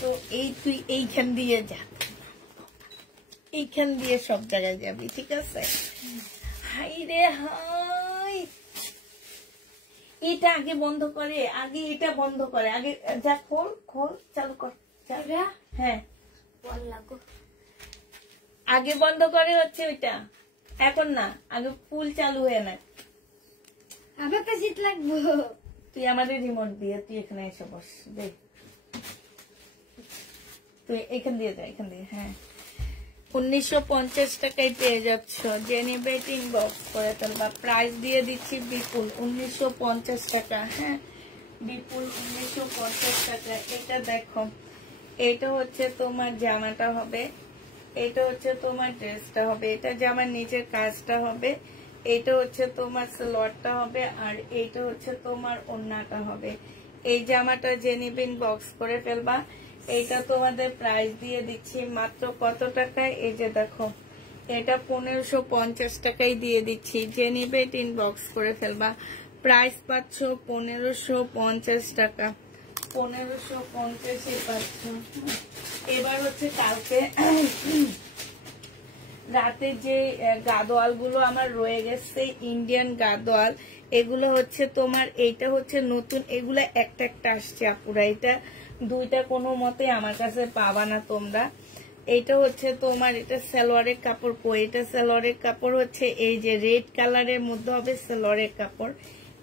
তো এই তুই এইখান দিয়ে যা, এইখান দিয়ে সব জায়গায় যাবি, ঠিক আছে? হাই রে হাই, এটা আগে বন্ধ করে, আগে এটা বন্ধ করে, আগে যা খোল খোল, চালু কর। হ্যাঁ আগে বন্ধ করে হচ্ছে ওইটা, এখন না, আগে ফুল চালু হয়ে না। আমার তো শীত লাগবো। তুই আমাদের রিমোট দিয়ে তুই এখানে এসে বস, দেখ তুই এখান দিয়ে যা, এখান দিয়ে। হ্যাঁ 1950 টাকায় পেয়ে যাচ্ছ, যে নেবে ইনবক্স করে ফেলবা। প্রাইস দিয়ে দিচ্ছি বিপুল 1950 টাকা। হ্যাঁ বিপুল 1950 টাকা। এটা দেখো, এটা হচ্ছে তোমার জামাটা হবে, এটা হচ্ছে তোমার ড্রেসটা হবে, এটা জামার নিচের কাজটা হবে, এটা হচ্ছে তোমার সালোয়ারটা হবে, আর এইটা হচ্ছে তোমার ওড়নাটা হবে। এই জামাটা যে নেবে ইনবক্স করে ফেলবা। এইটা তোমাদের প্রাইস দিয়ে দিচ্ছি মাত্র কত টাকায়? এই যে দেখো, এটা 1550 টাকায় দিয়ে দিচ্ছি। যে নিবে ইনবক্স করে ফেলবা। প্রাইস পাচ্ছ 1550 টাকা, 1550 পাচ্ছ। এবার হচ্ছে কালকে রাতে যে গাদোয়াল গুলো আমার রয়ে গেছে, ইন্ডিয়ান গাদোয়াল, এগুলো হচ্ছে তোমার, এইটা হচ্ছে নতুন, এগুলো একটা একটা আসছে আপুরা। এটা দুইটা কোনো মতে আমার কাছে পাবা না তোমরা। এইটা হচ্ছে তোমার, এটা সালোয়ারের কাপড় কই, এটা সালোয়ারের কাপড় হচ্ছে এই যে রেড কালারের মধ্যে হবে সালোয়ারের কাপড়।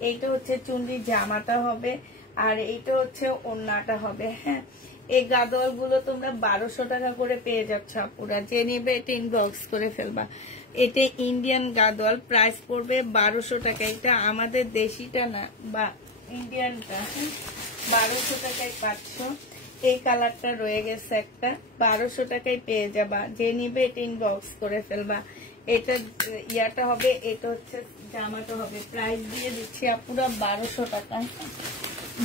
এইটা হচ্ছে চুন্ডি জামাটা হবে, আর এইটা হচ্ছে ওড়নাটা হবে। হ্যাঁ এই গাদোয়াল গুলো তোমরা 1200 টাকা করে পেয়ে যাচ্ছ আপুরা। যে নিবে এটা ইনবক্স করে ফেলবা। এটা ইন্ডিয়ান গাদোয়াল, প্রাইস পড়বে 1200 টাকা। এটা আমাদের দেশিটা না, বা ইন্ডিয়ানটা। 1200 টাকায় পাচ্ছ। এই কালারটা রয়ে গেছে একটা, 1200 টাকায় পেয়ে যাবা। যে নিবে এটা ইনবক্স করে ফেলবা। এটা ইয়াটা হবে, এটা হচ্ছে জামাটা হবে। প্রাইস দিয়ে দিচ্ছি আপুরা 1200 টাকা,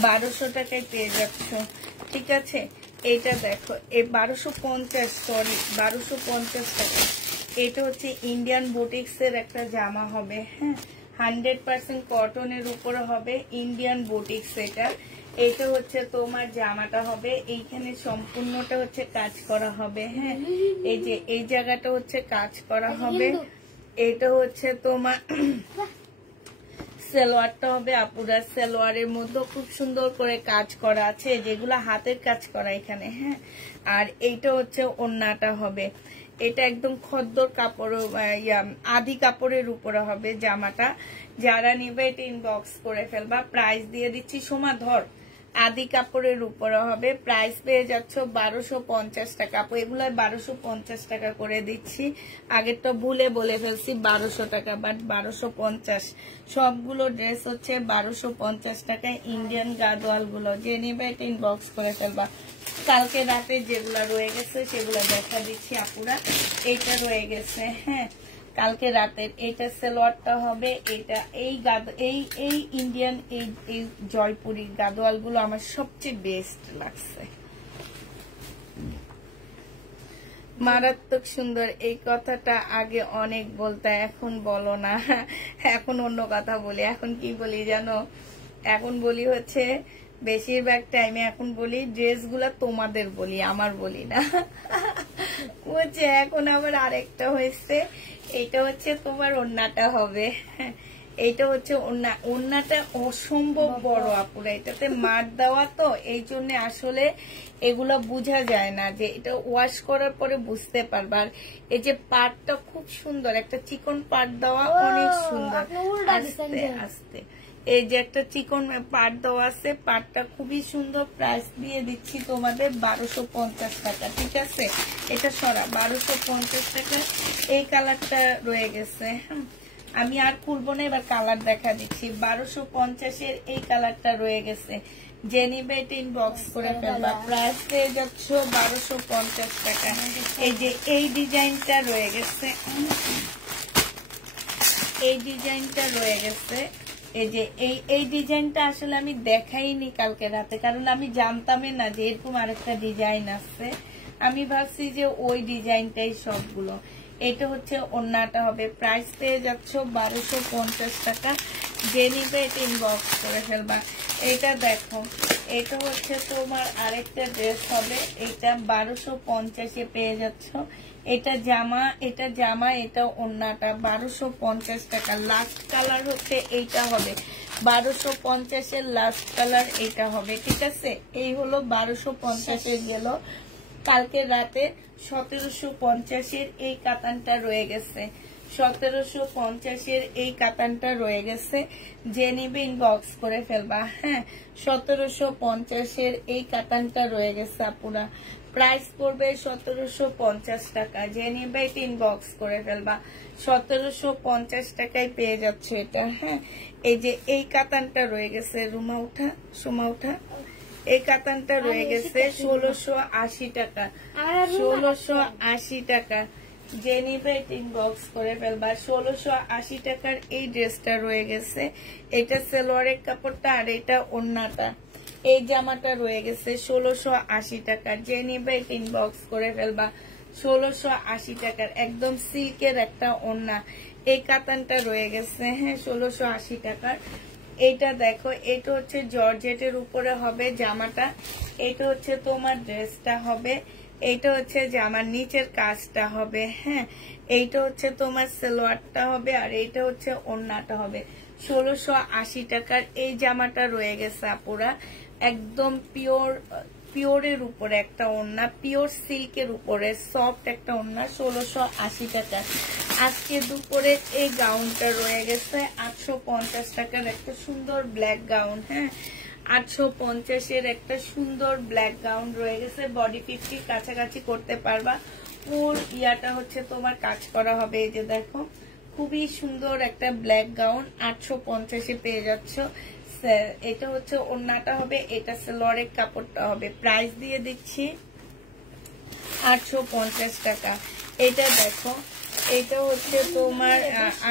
1200 টাকায় পেয়ে যাচ্ছ, ঠিক আছে? এটা দেখো, এই 1250, সরি 1250 টাকা। এটা হচ্ছে ইন্ডিয়ান বুটিক্স এর একটা জামা হবে। হ্যাঁ 100% কটনের উপরে হবে, ইন্ডিয়ান বুটিক্স। এটা হচ্ছে তোমার জামাটা হবে, এইখানে সম্পূর্ণটা হচ্ছে কাজ করা হবে। হ্যাঁ এই যে এই জায়গাটা হচ্ছে কাজ করা হবে। এটা হচ্ছে তোমার সালোয়ারটা হবে আপুরা। সালোয়ারের মধ্যে খুব সুন্দর করে কাজ করা আছে, যেগুলো হাতের কাজ করা এখানে। হ্যাঁ আর এইটা হচ্ছে ওড়নাটা হবে। এটা একদম খদ্দর কাপড়, আদি কাপড়ের উপরে হবে জামাটা। যারা নিবে এটা ইনবক্স করে ফেলবা। প্রাইস দিয়ে দিচ্ছি, সোমা ধর, আদি কাপড়ের উপরে হবে। প্রাইস পেয়ে যাচ্ছ 1250 টাকা। আপু এগুলো 1250 টাকা করে দিচ্ছি। আগের তো ভুলে বলে ফেলছি 1200 টাকা, বাট 1250। সবগুলো ড্রেস হচ্ছে 1250 টাকায়, ইন্ডিয়ান গাদোয়াল গুলো। যে নিবে এটা ইনবক্স করে ফেলবা। কালকে রাতে যেগুলা রয়ে গেছে সেগুলো দেখা দিচ্ছি আপুরা। এইটা রয়ে গেছে, হ্যাঁ কালকে রাতের। এইটা সালোয়ারটা হবে। এটা এই ইন্ডিয়ান এই জয়পুরি গাদোয়াল গুলো আমার সবচেয়ে বেস্ট লাগছে, মারাত্মক সুন্দর। এই কথাটা আগে অনেক বলতে, এখন বলো না, এখন অন্য কথা বলি। এখন কি বলি জানো? এখন বলি হচ্ছে বেশিরভাগ টাইমে এখন বলি ড্রেসগুলা তোমাদের বলি, আমার বলি না, বুঝছে? এখন আবার আরেকটা হয়েছে, এটা হচ্ছে তোমার ওড়নাটা হবে। এইটা হচ্ছে ওড়না, ওড়নাটা অসম্ভব বড় আপুরা, এটাতে মার দেওয়া তো এই জন্য আসলে এগুলো বোঝা যায় না, যে এটা ওয়াশ করার পরে বুঝতে পারবা। আর এই যে পাটটা খুব সুন্দর, একটা চিকন পাট দেওয়া, অনেক সুন্দর। আস্তে আস্তে এই যে একটা চিকন পাট দেওয়া আছে, পাটটা খুবই সুন্দর। প্রাইস দিয়ে দিচ্ছি তোমাদের 1250 টাকা, ঠিক আছে? এটা সরা 1250 টাকা। এই কালারটা রয়ে গেছে, আমি আর খুলবো না, এবার কালার দেখা দিচ্ছি। 1250-এর এই কালারটা রয়ে গেছে, যে নিবে এটা ইনবক্স করে ফেলবা। প্রাইস পেয়ে যাচ্ছ 1250 টাকা। এই যে এই ডিজাইনটা রয়ে গেছে, এই ডিজাইনটা রয়ে গেছে। এই যে এই ডিজাইনটা আসলে আমি দেখাইনি কালকে রাতে, কারণ আমি জানতামই না যে এরকম আরেকটা ডিজাইন আছে। আমি ভাবছি যে ওই ডিজাইনটাই সবগুলো। এটা হচ্ছে ওড়নাটা হবে। প্রাইস পেয়ে যাচ্ছ 1250 টাকা। যে নিবে এটা ইনবক্স করে ফেলবা। এটা দেখো, এটা হচ্ছে তোমার আরেকটা ড্রেস হবে, এটা 1250-এ পেয়ে যাচ্ছ। এটা জামা, এটা জামা, এটা ওড়নাটা 1250 টাকা। লাস্ট কালার হচ্ছে এইটা হবে 1250-এর লাস্ট কালার এইটা হবে, ঠিক আছে? এই হলো 1250-এর গেল। কালকে রাতে 1750-এর এই কাতানটা রয়ে গেছে, 1750-এর এই কাতানটা রয়ে গেছে। যে নিবে ইনবক্স করে ফেলবা। হ্যাঁ, 1750-এর এই কাতানটা রয়ে গেছে আপুরা। প্রাইস পড়বে 1750 টাকা। যে নিবে এটা ইনবক্স করে ফেলবা। 1750 টাকায় পেয়ে যাচ্ছে এটা। হ্যাঁ, এই যে এই কাতানটা রয়ে গেছে, রুমা উঠা, সোমা উঠা, এই কাতানটা রয়ে গেছে 1680 টাকা, 1680 টাকা। যে নিবে ইনবক্স করে ফেলবা। 1680 টাকার এই ড্রেসটা রয়ে গেছে। এটা সালোয়ারের কাপড়টা, আর এটা ওড়নাটা। এই জামাটা রয়ে গেছে 1680 টাকা। যে নিবে ইনবক্স করে ফেলবা। 1680 টাকার একদম সিল্কের একটা ওড়না। এই কাতানটা রয়ে গেছে, হ্যাঁ, 1680 টাকার। এইটা দেখো, এটা হচ্ছে জর্জেটের উপরে হবে জামাটা। এটা হচ্ছে তোমার ড্রেসটা হবে। এইটা হচ্ছে জামার নিচের কাজটা হবে। হ্যাঁ, এইটা হচ্ছে তোমার সালোয়ারটা হবে, আর এইটা হচ্ছে ওড়নাটা হবে। 1680 টাকার এই জামাটা রয়ে গেছে আপুরা। একদম পিওরের উপরে একটা ওড়না, পিওর সিল্কের উপরে সফট একটা ওড়না, 1680 টাকা। আজকে দুপুরে এই গাউনটা রয়ে গেছে 850 টাকার একটা সুন্দর ব্ল্যাক গাউন। হ্যাঁ, 850-এর একটা সুন্দর ব্ল্যাক গাউন রয়ে গেছে। বডি 50 কাছাকাছি করতে পারবা। ফুল ইয়াটা হচ্ছে তোমার কাজ করা হবে। এই যে দেখো, খুবই সুন্দর একটা ব্ল্যাক গাউন 850-এ পেয়ে যাচ্ছ। এটা হচ্ছে ওড়নাটা হবে, এটা সালোয়ারের কাপড়টা হবে। প্রাইস দিয়ে দিচ্ছি 850 টাকা। এটা দেখো, এটা হচ্ছে তোমার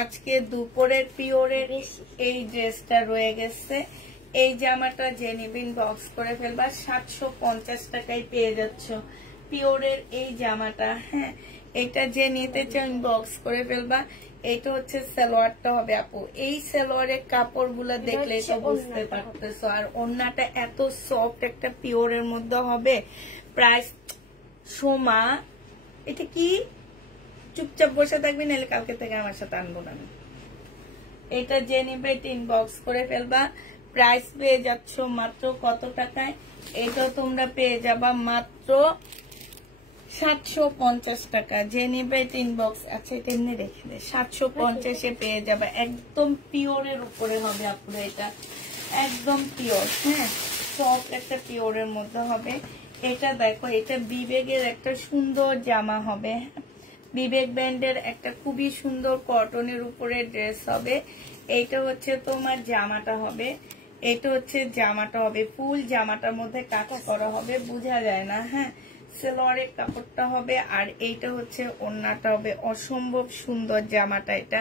আজকে দুপুরের পিওরের এই ড্রেসটা রয়ে গেছে। এই জামাটা যে নিবিন বক্স করে ফেলবা। 750 টাকায় পেয়ে যাচ্ছ পিওরের এই জামাটা। হ্যাঁ, এটা যে নিতে চান বক্স করে ফেলবা। এটা হচ্ছে সালোয়ারটা হবে আপু। এই সালোয়ারের কাপড়গুলো দেখলে তো বুঝতে পারতেছো। আর ওড়নাটা এত সফট একটা পিওরের মধ্যে হবে। প্রাইস সোমা, এটা কি চুপচাপ বসে থাকবি, নাহলে কালকে থেকে আমার সাথে আনবো না। এটা যে নিবে ইনবক্স করে ফেলবা। প্রাইস পেয়ে যাচ্ছ মাত্র কত টাকায়? এটা তোমরা পেয়ে যাবা মাত্র 750 টাকা। যে নিবে ইনবক্স, আচ্ছা এটা এমনি রেখে দে, 750-এ পেয়ে যাবে। একদম পিওরের উপরে হবে আপুরা, এটা একদম পিওর। হ্যাঁ, সফট একটা পিওরের মধ্যে হবে। এটা দেখো, এটা বিবেকের একটা সুন্দর জামা হবে। বিবেক ব্র্যান্ডের একটা খুবই সুন্দর কটনের উপরে ড্রেস হবে। এইটা হচ্ছে তোমার জামাটা হবে। এটা হচ্ছে জামাটা হবে, ফুল জামাটার মধ্যে কাজ করা হবে, বোঝা যায় না। হ্যাঁ, সালোয়ারের কাপড়টা হবে, আর এইটা হচ্ছে ওড়নাটা হবে। অসম্ভব সুন্দর জামাটা এটা।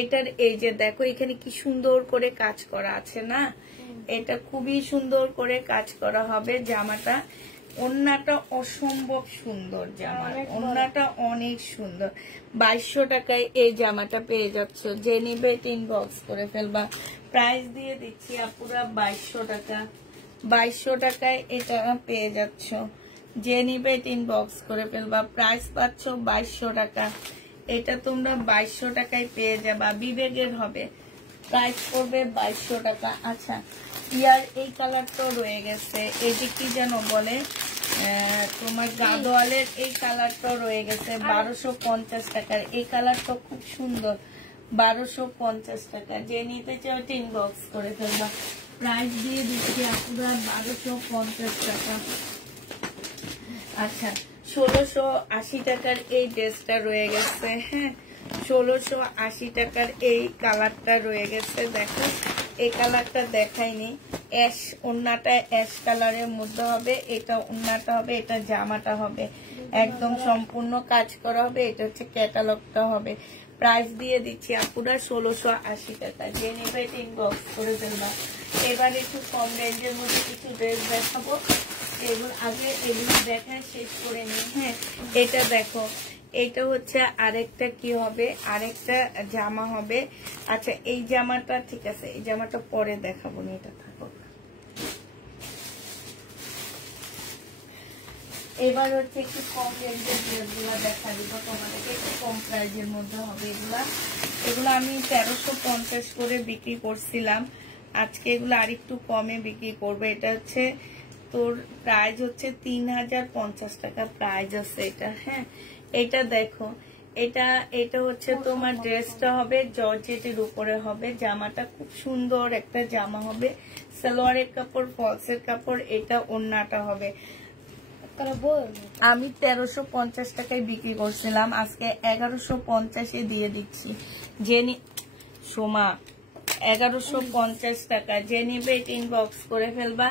এটার এই যে দেখো, এখানে কি সুন্দর করে কাজ করা আছে না? এটা খুবই সুন্দর করে কাজ করা হবে জামাটা। ওড়নাটা অসম্ভব সুন্দর জামা, ওড়নাটা অনেক সুন্দর। 2200 টাকায় এই জামাটা পেয়ে যাচ্ছ। যে নিবে ইনবক্স করে ফেলবা। প্রাইস দিয়ে দিচ্ছি আপুরা 2200 টাকা। 2200 টাকায় এটা পেয়ে যাচ্ছ। যে নিবে ইনবক্স করে ফেলবা। প্রাইস পাচ্ছ 2200 টাকা। এটা তোমরা 2200 টাকায় পেয়ে যাবা। বিবেকের হবে, প্রাইস পড়বে 2200 টাকা। আচ্ছা, ইয়ার এই কালারটা রয়ে গেছে, এটি কি যেন বলে, তোমার গাদোয়ালের এই কালারটা রয়ে গেছে 1250 টাকার। এই কালারটা খুব সুন্দর, 1250 টাকা। যে নিতে চাও ইনবক্স করে ফেলবা। প্রাইস দিয়ে দিচ্ছি আপনারা 1250 টাকা। আচ্ছা, 1680 টাকার এই ড্রেসটা রয়ে গেছে। হ্যাঁ, 1680 টাকার এই কালারটা রয়ে গেছে। দেখো, এই কালারটা দেখাইনি। অ্যাশ, ওন্নাটা অ্যাশ কালারের মধ্যে হবে, এটা ওন্নাটা হবে, এটা জামাটা হবে, একদম সম্পূর্ণ কাজ করা হবে। এটা হচ্ছে ক্যাটালগটা হবে। প্রাইস দিয়ে দিচ্ছি আপুরা 1680 টাকা। যে নেবে ইনবক্স করে ফেলবা। এবার একটু কম রেঞ্জের মধ্যে কিছু ড্রেস দেখাবো, এগুলো আগে এগুলো দেখায় শেষ করে নিই। হ্যাঁ, এটা দেখো, এইটা হচ্ছে আরেকটা কি হবে, আরেকটা জামা হবে। আচ্ছা, এই জামাটা ঠিক আছে, এই জামাটা পরে দেখাবো না, এটা থাকো। এবার হচ্ছে একটু কম রেঞ্জের ড্রেসগুলো দেখা দিব তোমাদেরকে, একটু কম প্রাইজের মধ্যে হবে এগুলা। এগুলো আমি 1350 করে বিক্রি করছিলাম, আজকে এগুলো আরেকটু কমে বিক্রি করবো। এটা হচ্ছে তোর প্রাইস হচ্ছে 3050 টাকা প্রাইস আছে এটা। হ্যাঁ, এটা দেখো, এটা হচ্ছে তোমার ড্রেসটা হবে জর্জেটের উপরে হবে, জামাটা খুব সুন্দর একটা জামা হবে, সালোয়ারের কাপড়, ফলসের কাপড়, এটা ওন্নাটা হবে। আমি 1350 টাকায় বিক্রি করছিলাম, আজকে 1150 দিয়ে দিচ্ছি। জেনি সোমা 1150 টাকা। যে নিবে ইনবক্স করে ফেলবা।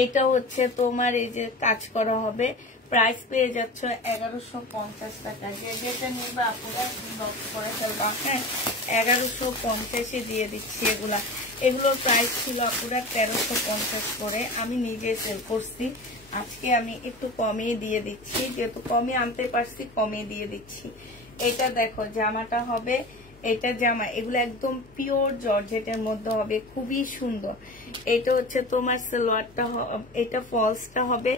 এইটা হচ্ছে তোমার এই যে কাজ করা হবে, প্রাইস পেয়ে যাচ্ছ 1150 টাকা। যে যেটা নিবা আপনারা ইনবক্স করে ফেলবা। হ্যাঁ, 1150 দিয়ে দিচ্ছি এগুলা। এগুলোর প্রাইস ছিল আপনারা 1350 করে, আমি নিজে সেল করছি। আজকে আমি একটু কমিয়ে দিয়ে দিচ্ছি, যেহেতু কমে আনতে পারছি কমিয়ে দিয়ে দিচ্ছি। এটা দেখো, জামাটা হবে, এটা জামা, এগুলো একদম পিওর জর্জেটের মধ্যে হবে, খুবই সুন্দর। এটা হচ্ছে তোমার সালোয়ারটা, এটা ফলসটা হবে,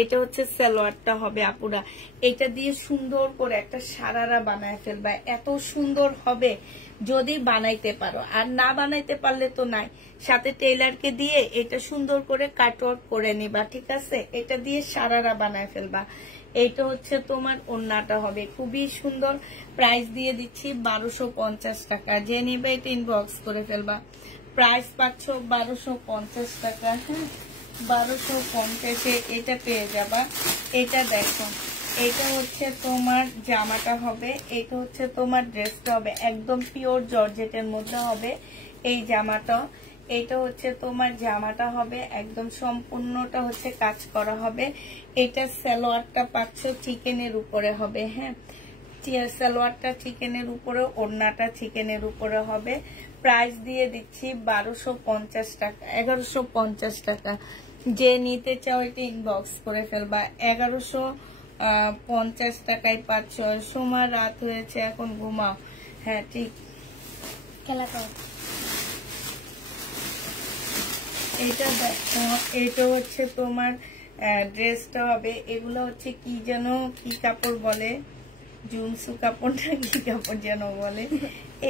এটা হচ্ছে সালোয়ারটা হবে আপুরা। এটা দিয়ে সুন্দর করে একটা সারারা বানায় ফেলবা, এত সুন্দর হবে যদি বানাইতে পারো। আর না বানাইতে পারলে তো নাই, সাথে টেইলারকে দিয়ে এটা সুন্দর করে কাটওয়ার্ক করে নিবা, ঠিক আছে? এটা দিয়ে সারারা বানায় ফেলবা। এইটা হচ্ছে তোমার ওন্নাটা হবে, খুবই সুন্দর। প্রাইস দিয়ে দিচ্ছি 1250 টাকা। যে নিবে এটা ইনবক্স করে ফেলবা। প্রাইস পাচ্ছ 1250 টাকা। হ্যাঁ, 1250 এটা পেয়ে যাবা। এটা দেখো, এটা হচ্ছে তোমার জামাটা হবে, এটা হচ্ছে তোমার ড্রেসটা হবে, একদম পিওর জর্জেটের মধ্যে হবে এই জামাটা। এটা হচ্ছে তোমার জামাটা হবে, একদম সম্পূর্ণটা হচ্ছে কাজ করা হবে। এটা সালোয়ারটা পাচ্ছ চিকেনের উপরে হবে। হ্যাঁ, সালোয়ারটা চিকেনের উপরে, ওড়নাটা চিকেনের উপরে হবে। প্রাইস দিয়ে দিচ্ছি 1250 টাকা, 1150 টাকা। যে নিতে চাও এটা ইনবক্স করে ফেলবা। 1150 টাকায় পাচ্ছ। সময় রাত হয়েছে, এখন ঘুমাও। হ্যাঁ, ঠিক। এটা দেখো, এটা হচ্ছে তোমার ড্রেসটা হবে। এগুলো হচ্ছে কি যেন, কি কাপড় বলে, জুমসু কাপড়টা কি কাপড় যেন বলে,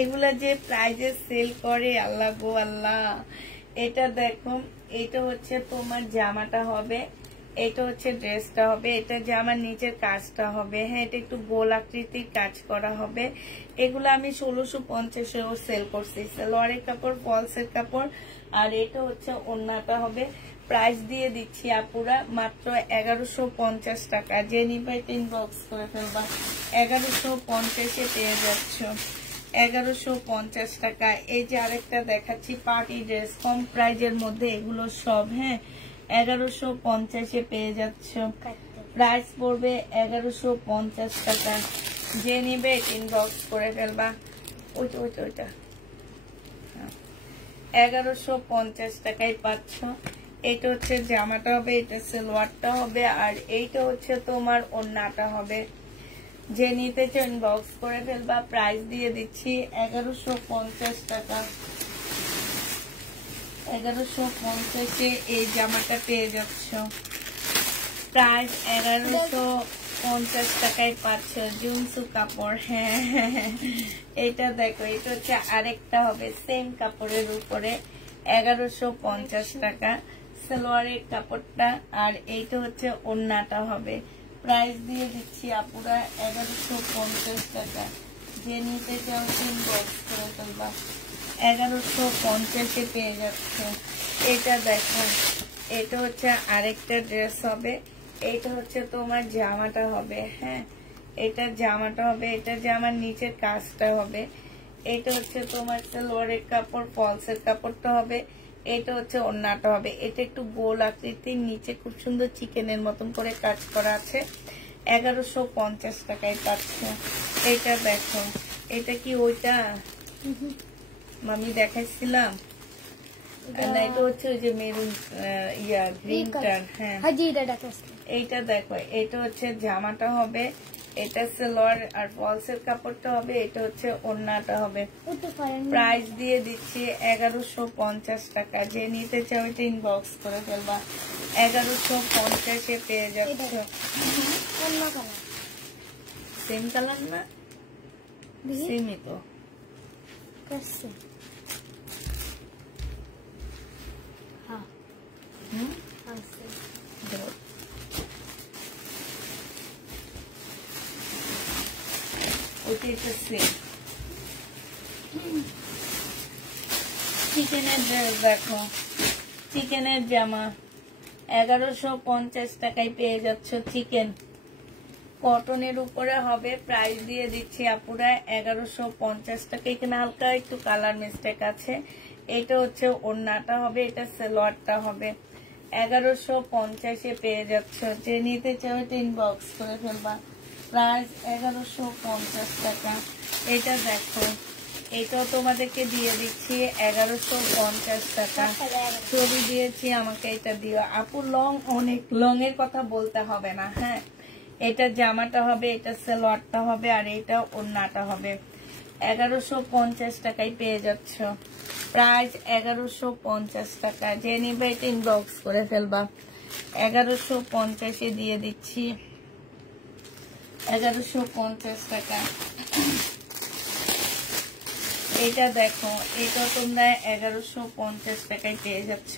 এগুলা যে প্রাইজে সেল করে, আল্লাহ গো আল্লাহ। এটা দেখো, এটা হচ্ছে তোমার জামাটা হবে, এটা হচ্ছে ড্রেসটা হবে, এটা জামার নিচের কাজটা হবে। হ্যাঁ, এটা একটু গোল আকৃতির কাজ করা হবে। এগুলো আমি 1650 সেল করছি, সালোয়ারের কাপড়, ফলসের কাপড়। আর এটা হচ্ছে ওন্নাটা হবে। প্রাইস দিয়ে দিচ্ছি আপুরা মাত্র 1150 টাকা। যে নিবে ইনবক্স করে ফেলবা। 1150 পেয়ে যাচ্ছ, 1150 টাকা। এই যে আরেকটা দেখাচ্ছি পার্টি ড্রেস, কম প্রাইজের মধ্যে এগুলো সব। হ্যাঁ, 1150 পেয়ে যাচ্ছ। প্রাইস পড়বে 1150 টাকা। যে নিবে ইনবক্স করে ফেলবা। ওইটা 1150 টাকায় পাচ্ছ। এটা হচ্ছে জামাটা হবে, এটা সালোয়ারটা হবে, আর এইটা হচ্ছে তোমার ওন্নাটা হবে। যে নিতে চাও ইনবক্স করে ফেলবা। প্রাইস দিয়ে দিচ্ছি 1150 টাকা। 1150 এই জামাটা পেয়ে যাচ্ছ। প্রাইস 50 টাকায় পাচ্ছ জুমসু কাপড়। হ্যাঁ এটা দেখো, এটা হচ্ছে আরেকটা হবে সেম কাপড়ের উপরে 1150 টাকা সালোয়ারের কাপড়টা, আর এইটা হচ্ছে ওড়নাটা হবে। প্রাইস দিয়ে দিচ্ছি আপুরা 1150 টাকা। যে নিতে চাও ইনবক্স করে ফেলবা, 1150-এ পেয়ে যাচ্ছে। এটা দেখো, এটা হচ্ছে আরেকটা ড্রেস হবে, এটা হচ্ছে তোমার জামাটা হবে। হ্যাঁ এটা জামাটা হবে, এটা জামার নিচের কাজটা হবে। এটা হচ্ছে তোমার সালোয়ারের কাপড়, ফলসের কাপড়টা হবে। এটা হচ্ছে ওড়নাটা হবে। এটা একটু গোল আকৃতির, নিচে খুব সুন্দর চিকেনের মতন করে কাজ করা আছে। 1150 টাকায় পাচ্ছে। এটা দেখো, এটা কি ওইটা মামি দেখাইছিলাম? না, এটা হচ্ছে ওই যে মেরুন গ্রিনটা। হ্যাঁ এইটা দেখো, এটা হচ্ছে জামাটা হবে, এটা সালোয়ার আর ফলসের কাপড়টা হবে, এটা হচ্ছে ওড়নাটা হবে। প্রাইস দিয়ে দিচ্ছি 1150 টাকা। যে নিতে চাও এটা ইনবক্স করে ফেলবা, 1150-এ পেয়ে যাচ্ছ। সেম কালার না? সেমই তো। চিকেনের ড্রেস দেখো, চিকেনের জামা 1150 টাকায় পেয়ে যাচ্ছ। চিকেন কটনের উপরে হবে। প্রাইস দিয়ে দিচ্ছি আপুরা 1150 টাকা। এখানে হালকা একটু কালার মিস্টেক আছে। এটা হচ্ছে ওড়নাটা হবে, এটা সালোয়ারটা হবে। 1150-এ পেয়ে যাচ্ছ। যে নিতে চাও এটা ইনবক্স করে ফেলবা, প্রাইস 1150 টাকা। এটা দেখো, এটাও তোমাদেরকে দিয়ে দিচ্ছি 1150 টাকা। ছবি দিয়েছি, আমাকে এটা দিও আপু। লং, অনেক লং এর কথা বলতে হবে না। হ্যাঁ এটা জামাটা হবে, এটা সালোয়ারটা হবে, আর এটা ওড়নাটা হবে। 1150 টাকায় পেয়ে যাচ্ছ। প্রাইস 1150 টাকা। যে নিবে এটা ইনবক্স করে ফেলবা, 1150-এ দিয়ে দিচ্ছি 1150 টাকা। এটা দেখো, এটা তোমরা 1150 টাকায় পেয়ে যাচ্ছ।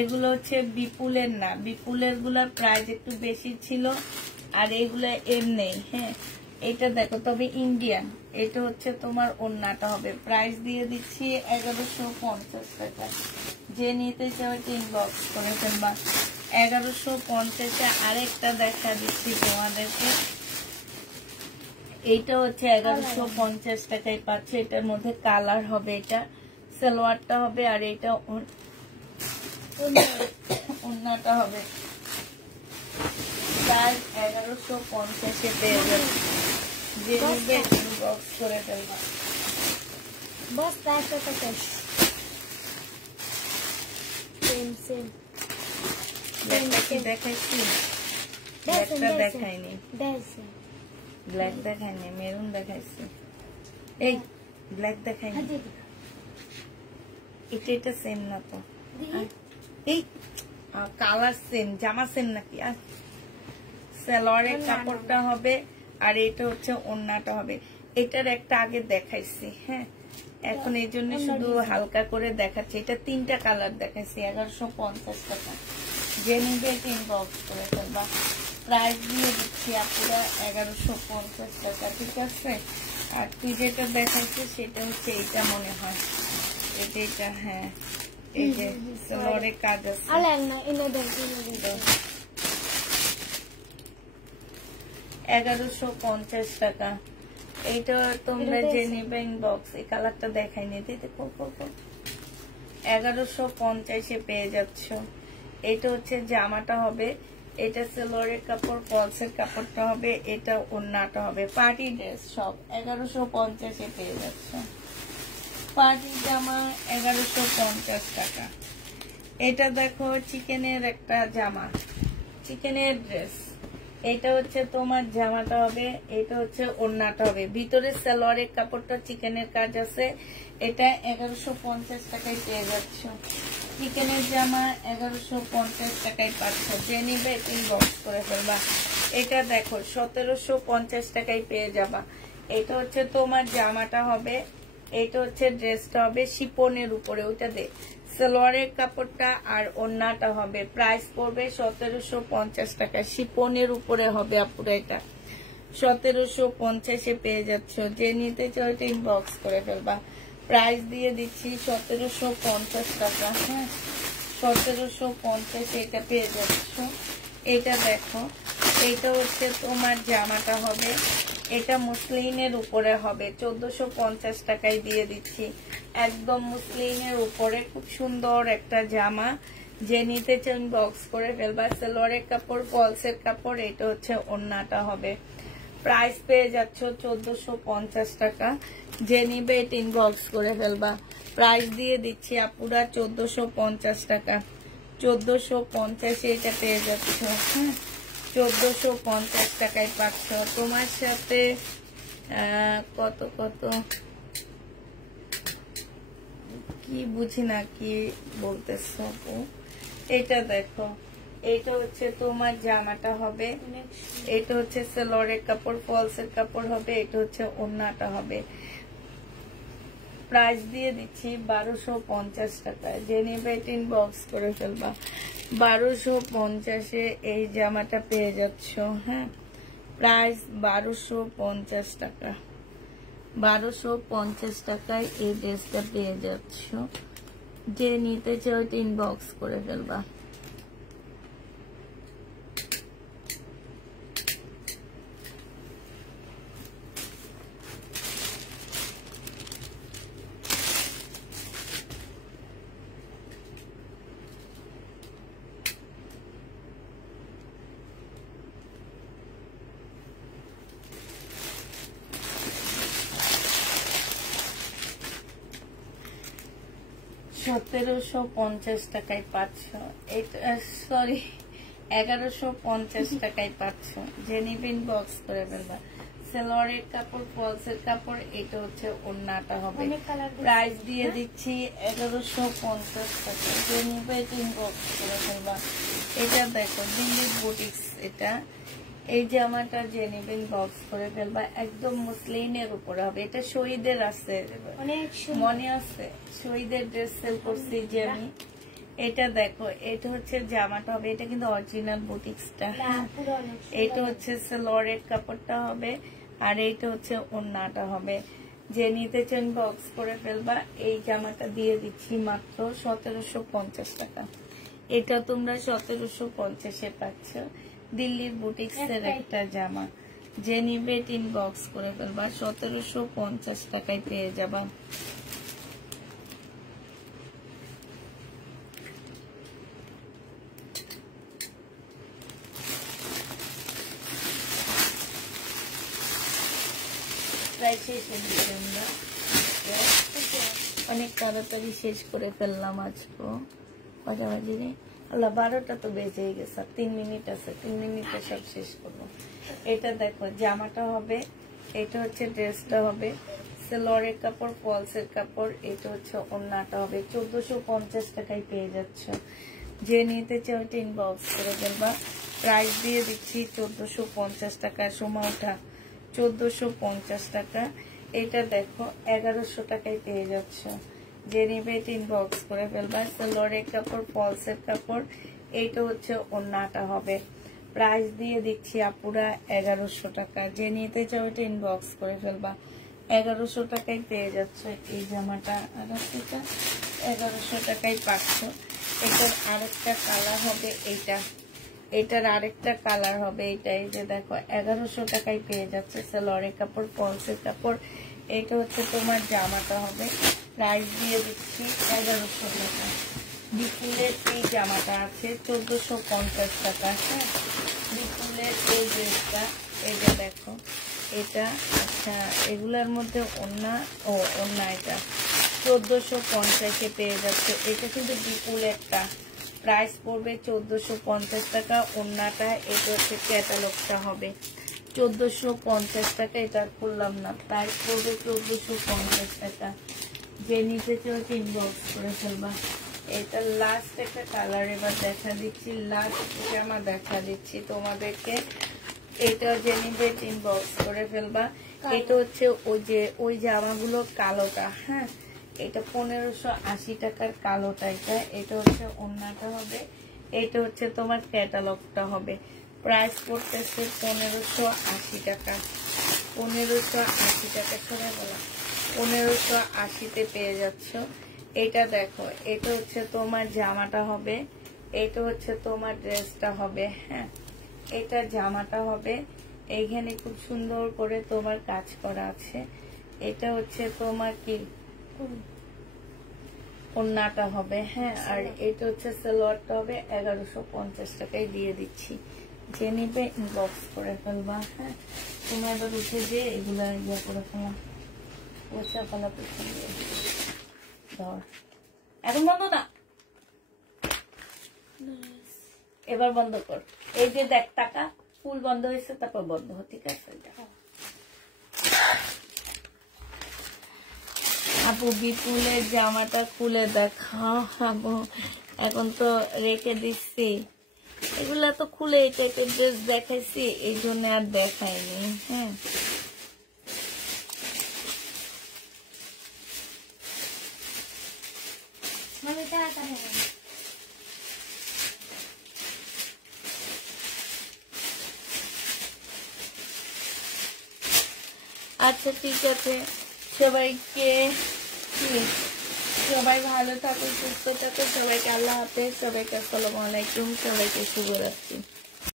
এগুলো হচ্ছে বিপুলের না, বিপুলের গুলার প্রাইস একটু বেশি ছিল, আর এগুলা এর নেই। হ্যাঁ এটা দেখো, তবে ইন্ডিয়ান। এটা হচ্ছে তোমার ওড়নাটা হবে। প্রাইস দিয়ে দিচ্ছি 1150 টাকা। যে নিতে চাও এটা ইনবক্স করে ফেলবা, 1150-এ আরেকটা দেখা দিচ্ছি তোমাদেরকে। এইটা হচ্ছে 1150 টাকায় পাচ্ছে। এটার মধ্যে কালার হবে, এটা সালোয়ারটা হবে, আর এটা ওড়নাটা হবে। প্রাইস 1150-এ পেয়ে যাবে। যে নিবে ইনবক্স করে ফেলবা। বস প্রাইসটা কত? সেম ব্ল্যাকটা কি দেখাইছি? ব্ল্যাকটা দেখাইনি, ব্ল্যাক দেখাইনি, মেরুন দেখাইছি। এই ব্ল্যাক দেখাইনি। এটা সেম না তো? এই কালার সেম, জামা সেম নাকি? আর সালোয়ারের কাপড়টা হবে, আর এটা হচ্ছে ওড়নাটা হবে। এটার একটা আগে দেখাইছি। হ্যাঁ এখন এই জন্য শুধু হালকা করে দেখাচ্ছি। এটা 3টা কালার দেখাইছি। 1150 টাকা। যে নিবে এটা ইনবক্স করে ফেলবা। প্রাইস দিয়ে দিচ্ছি আপুরা 1150 টাকা। ঠিক আছে। আর তুই যেটা দেখাইছিস সেটা হচ্ছে এইটা মনে হয়, এটা। হ্যাঁ এই যে সালোয়ারের কাজ আছে। 1150 টাকা। এইটা তোমরা যে নিবে ইনবক্স। এই কালারটা দেখাইনি, দেখো 1150-এ পেয়ে যাচ্ছ। এটা হচ্ছে জামাটা হবে, এটা সালোয়ারের কাপড়, ফলসের কাপড়টা হবে, এটা ওড়নাটা হবে। পার্টি ড্রেস সব 1150-এ পেয়ে যাচ্ছ। পার্টি জামা 1150 টাকা। এটা দেখো চিকেনের একটা জামা, চিকেনের ড্রেস। এটা হচ্ছে তোমার জামাটা হবে, এটা হচ্ছে ওড়নাটা হবে। ভিতরে সালোয়ারের কাপড়টা চিকেনের কাজ আছে। এটা 1150 টাকায় পেয়ে যাচ্ছ। চিকেনের জামা 1150 টাকায় পাচ্ছ। যে নিবে ইনবক্স করে ফেলবা। এটা দেখো 1750 টাকায় পেয়ে যাবা। এটা হচ্ছে তোমার জামাটা হবে, এটা হচ্ছে ড্রেসটা হবে শিপনের উপরে, ওইটা দে সালোয়ারের কাপড়টা আর ওড়নাটা হবে। প্রাইস পড়বে 1750 টাকা, শিপনের উপরে হবে আপুরা। এটা 1750-এ পেয়ে যাচ্ছ। যে নিতে চাও এটা ইনবক্স করে ফেলবা। প্রাইস দিয়ে দিচ্ছি 1750 টাকা। হ্যাঁ 1750 এটা পেয়ে যাচ্ছ। এটা দেখো, এটা হচ্ছে তোমার জামাটা হবে, এটা মুসলিনের উপরে হবে, 1450 টাকায় দিয়ে দিচ্ছি। একদম মুসলিনের উপরে খুব সুন্দর একটা জামা। যে নিতে চান বক্স করে ফেলবা। সালোয়ারের কাপড়, ফলসের কাপড়, এটা হচ্ছে ওড়নাটা হবে। প্রাইস পেয়ে যাচ্ছ 1450 টাকা। যে নিবে এটা ইনবক্স করে ফেলবা। প্রাইস দিয়ে দিচ্ছি আপুরা 1450 টাকা। 1450 এটা পেয়ে যাচ্ছ। হ্যাঁ 1450 টাকায় পাচ্ছ। তোমার সাথে কত কত কি বুঝি না কি বলতেছো আপু। এটা দেখো, এটা হচ্ছে তোমার জামাটা হবে, এটা হচ্ছে সালোয়ারের কাপড়, ফলসের কাপড় হবে, এটা হচ্ছে ওড়নাটা হবে। প্রাইস দিয়ে দিচ্ছি 1250 টাকায়। যে নেবে এটা ইনবক্স করে ফেলবা। 1250-এ এই জামাটা পেয়ে যাচ্ছ। হ্যাঁ প্রাইস 1250 টাকা। 1250 টাকায় এই ড্রেসটা পেয়ে যাচ্ছ। যে নিতে চাও এটা ইনবক্স করে ফেলবা। সতেরোশো 50 টাকায় পাচ্ছ। এটা সরি 1150 টাকায় পাচ্ছ। যে নিবেন বক্স করে ফেলবা। সালোয়ারের কাপড়, ফলসের কাপড়, এটা হচ্ছে ওড়নাটা হবে। প্রাইস দিয়ে দিচ্ছি 1150 টাকা। যে নিবে এটা ইনবক্স করে ফেলবা। এটা দেখো দিল্লির বুটিক্স। এটা এই জামাটা যে নেবেন বক্স করে ফেলবা। একদম মুসলিনের উপরে হবে। এটা শহীদের আছে, মনে আছে শহীদের ড্রেস সেল করছি যে আমি। এটা দেখো, এটা হচ্ছে জামাটা হবে, এটা কিন্তু অরিজিনাল বুটিক্সটা। এটা হচ্ছে সালোয়ারের কাপড়টা হবে, আর এইটা হচ্ছে ওড়নাটা হবে। যে নিতে চান বক্স করে ফেলবা। এই জামাটা দিয়ে দিচ্ছি মাত্র 1750 টাকা। এটা তোমরা 1750-এ পাচ্ছ। দিল্লির বুটিক্সের একটা জামা। যে নিবে ইনবক্স করে ফেলবা। 1750 টাকায় পেয়ে যাবা। প্রায় শেষ হয়ে গেছে। আমরা অনেক তাড়াতাড়ি শেষ করে ফেললাম আজকে। কটা বাজে রে? আল্লাহ 12টা তো বেজে গেছে। 3 মিনিট আছে, 3 মিনিটে সব শেষ করবো। এটা দেখো জামাটা হবে, এটা হচ্ছে ড্রেসটা হবে, সালোয়ারের কাপড়, ফলসের কাপড়, এটা হচ্ছে ওড়নাটা হবে। 1450 টাকায় পেয়ে যাচ্ছ। যে নিতে চাও এটা ইনবক্স করে ফেলবা। প্রাইস দিয়ে দিচ্ছি 1450 টাকা। সময়টা 1450 টাকা। এটা দেখো 1100 টাকায় পেয়ে যাচ্ছ। যে নিবে এটা ইনবক্স করে ফেলবা। সালোয়ারের কাপড়, ফলসের কাপড়, এইটা হচ্ছে ওড়নাটা হবে। প্রাইস দিয়ে দিচ্ছি আপুরা 1100 টাকা। যে নিতে চাও এটা ইনবক্স করে ফেলবা। 1100 টাকায় পেয়ে যাচ্ছ এই জামাটা। আর এটা 1100 টাকায় পাচ্ছ। এটার আরেকটা কালার হবে এইটা, এটার আরেকটা কালার হবে এইটা। এই যে দেখো 1100 টাকায় পেয়ে যাচ্ছে। সালোয়ারের কাপড়, ফলসের কাপড়, এটা হচ্ছে তোমার জামাটা হবে। প্রাইস দিয়ে দিচ্ছি 1100 টাকা। বিপুলের এই জামাটা আছে 1450 টাকা। হ্যাঁ বিপুলের এই ড্রেসটা, এই যে দেখো এটা। আচ্ছা এগুলার মধ্যে ওড়না, ওড়না এটা 1450-এ পেয়ে যাচ্ছে। এটা কিন্তু বিপুলেরটা। প্রাইস পড়বে 1450 টাকা। ওড়নাটা এটা হচ্ছে ক্যাটালগটা হবে 1450 টাকা। এটা করলাম না, প্রাইস পড়বে 1450 টাকা। যে নিতে চাও ইনবক্স করে ফেলবা। এটা লাস্ট একটা কালার এবার দেখা দিচ্ছি, লাস্ট জামা দেখা দিচ্ছি তোমাদেরকে। এটা জেনিবেট ইনবক্স করে ফেলবা। এটা হচ্ছে ওই জামাগুলো কালোটা, হ্যাঁ এটা 1580 টাকার কালোটা। এটা হচ্ছে ওড়নাটা হবে, এটা হচ্ছে তোমার ক্যাটালগটা হবে। প্রাইস পড়তেছে 1580 টাকা। 1580 টাকা সবাই বলা 1580-তে পেয়ে যাচ্ছ। এটা দেখো, এটা হচ্ছে তোমার জামাটা হবে, এটা হচ্ছে তোমার ড্রেসটা হবে, হ্যাঁ এটা জামাটা হবে। এইখানে খুব সুন্দর করে তোমার কাজ করা আছে। এটা হচ্ছে তোমার কি ওড়নাটা হবে, হ্যাঁ আর এটা হচ্ছে সালোয়ারটা হবে। 1150 টাকায় দিয়ে দিচ্ছি, যে নিবে ইনবক্স করে ফেলবা। হ্যাঁ তোমরা এবার উঠে যে এগুলা ইয়ে করে ফেলা, ওচা ফেলা পেছন দিয়ে ধর। এখন বন্ধ না, এবার বন্ধ কর। এই যে দেখ টাকা ফুল বন্ধ হয়েছে, তারপর বন্ধ হয়, ঠিক আছে। আপু বিপুলের জামাটা খুলে দেখাও। আপু এখন তো রেখে দিচ্ছি, এগুলা তো খুলে এই টাইপের ড্রেস দেখাইছি, এই জন্য আর দেখাইনি। হ্যাঁ আচ্ছা ঠিক আছে, সবাইকে সবাই ভালো থাকো, সুস্থ থাকো, সবাইকে আল্লাহ হাফেজ, সবাইকে আসসালামু আলাইকুম, সবাইকে শুভরাত্রি।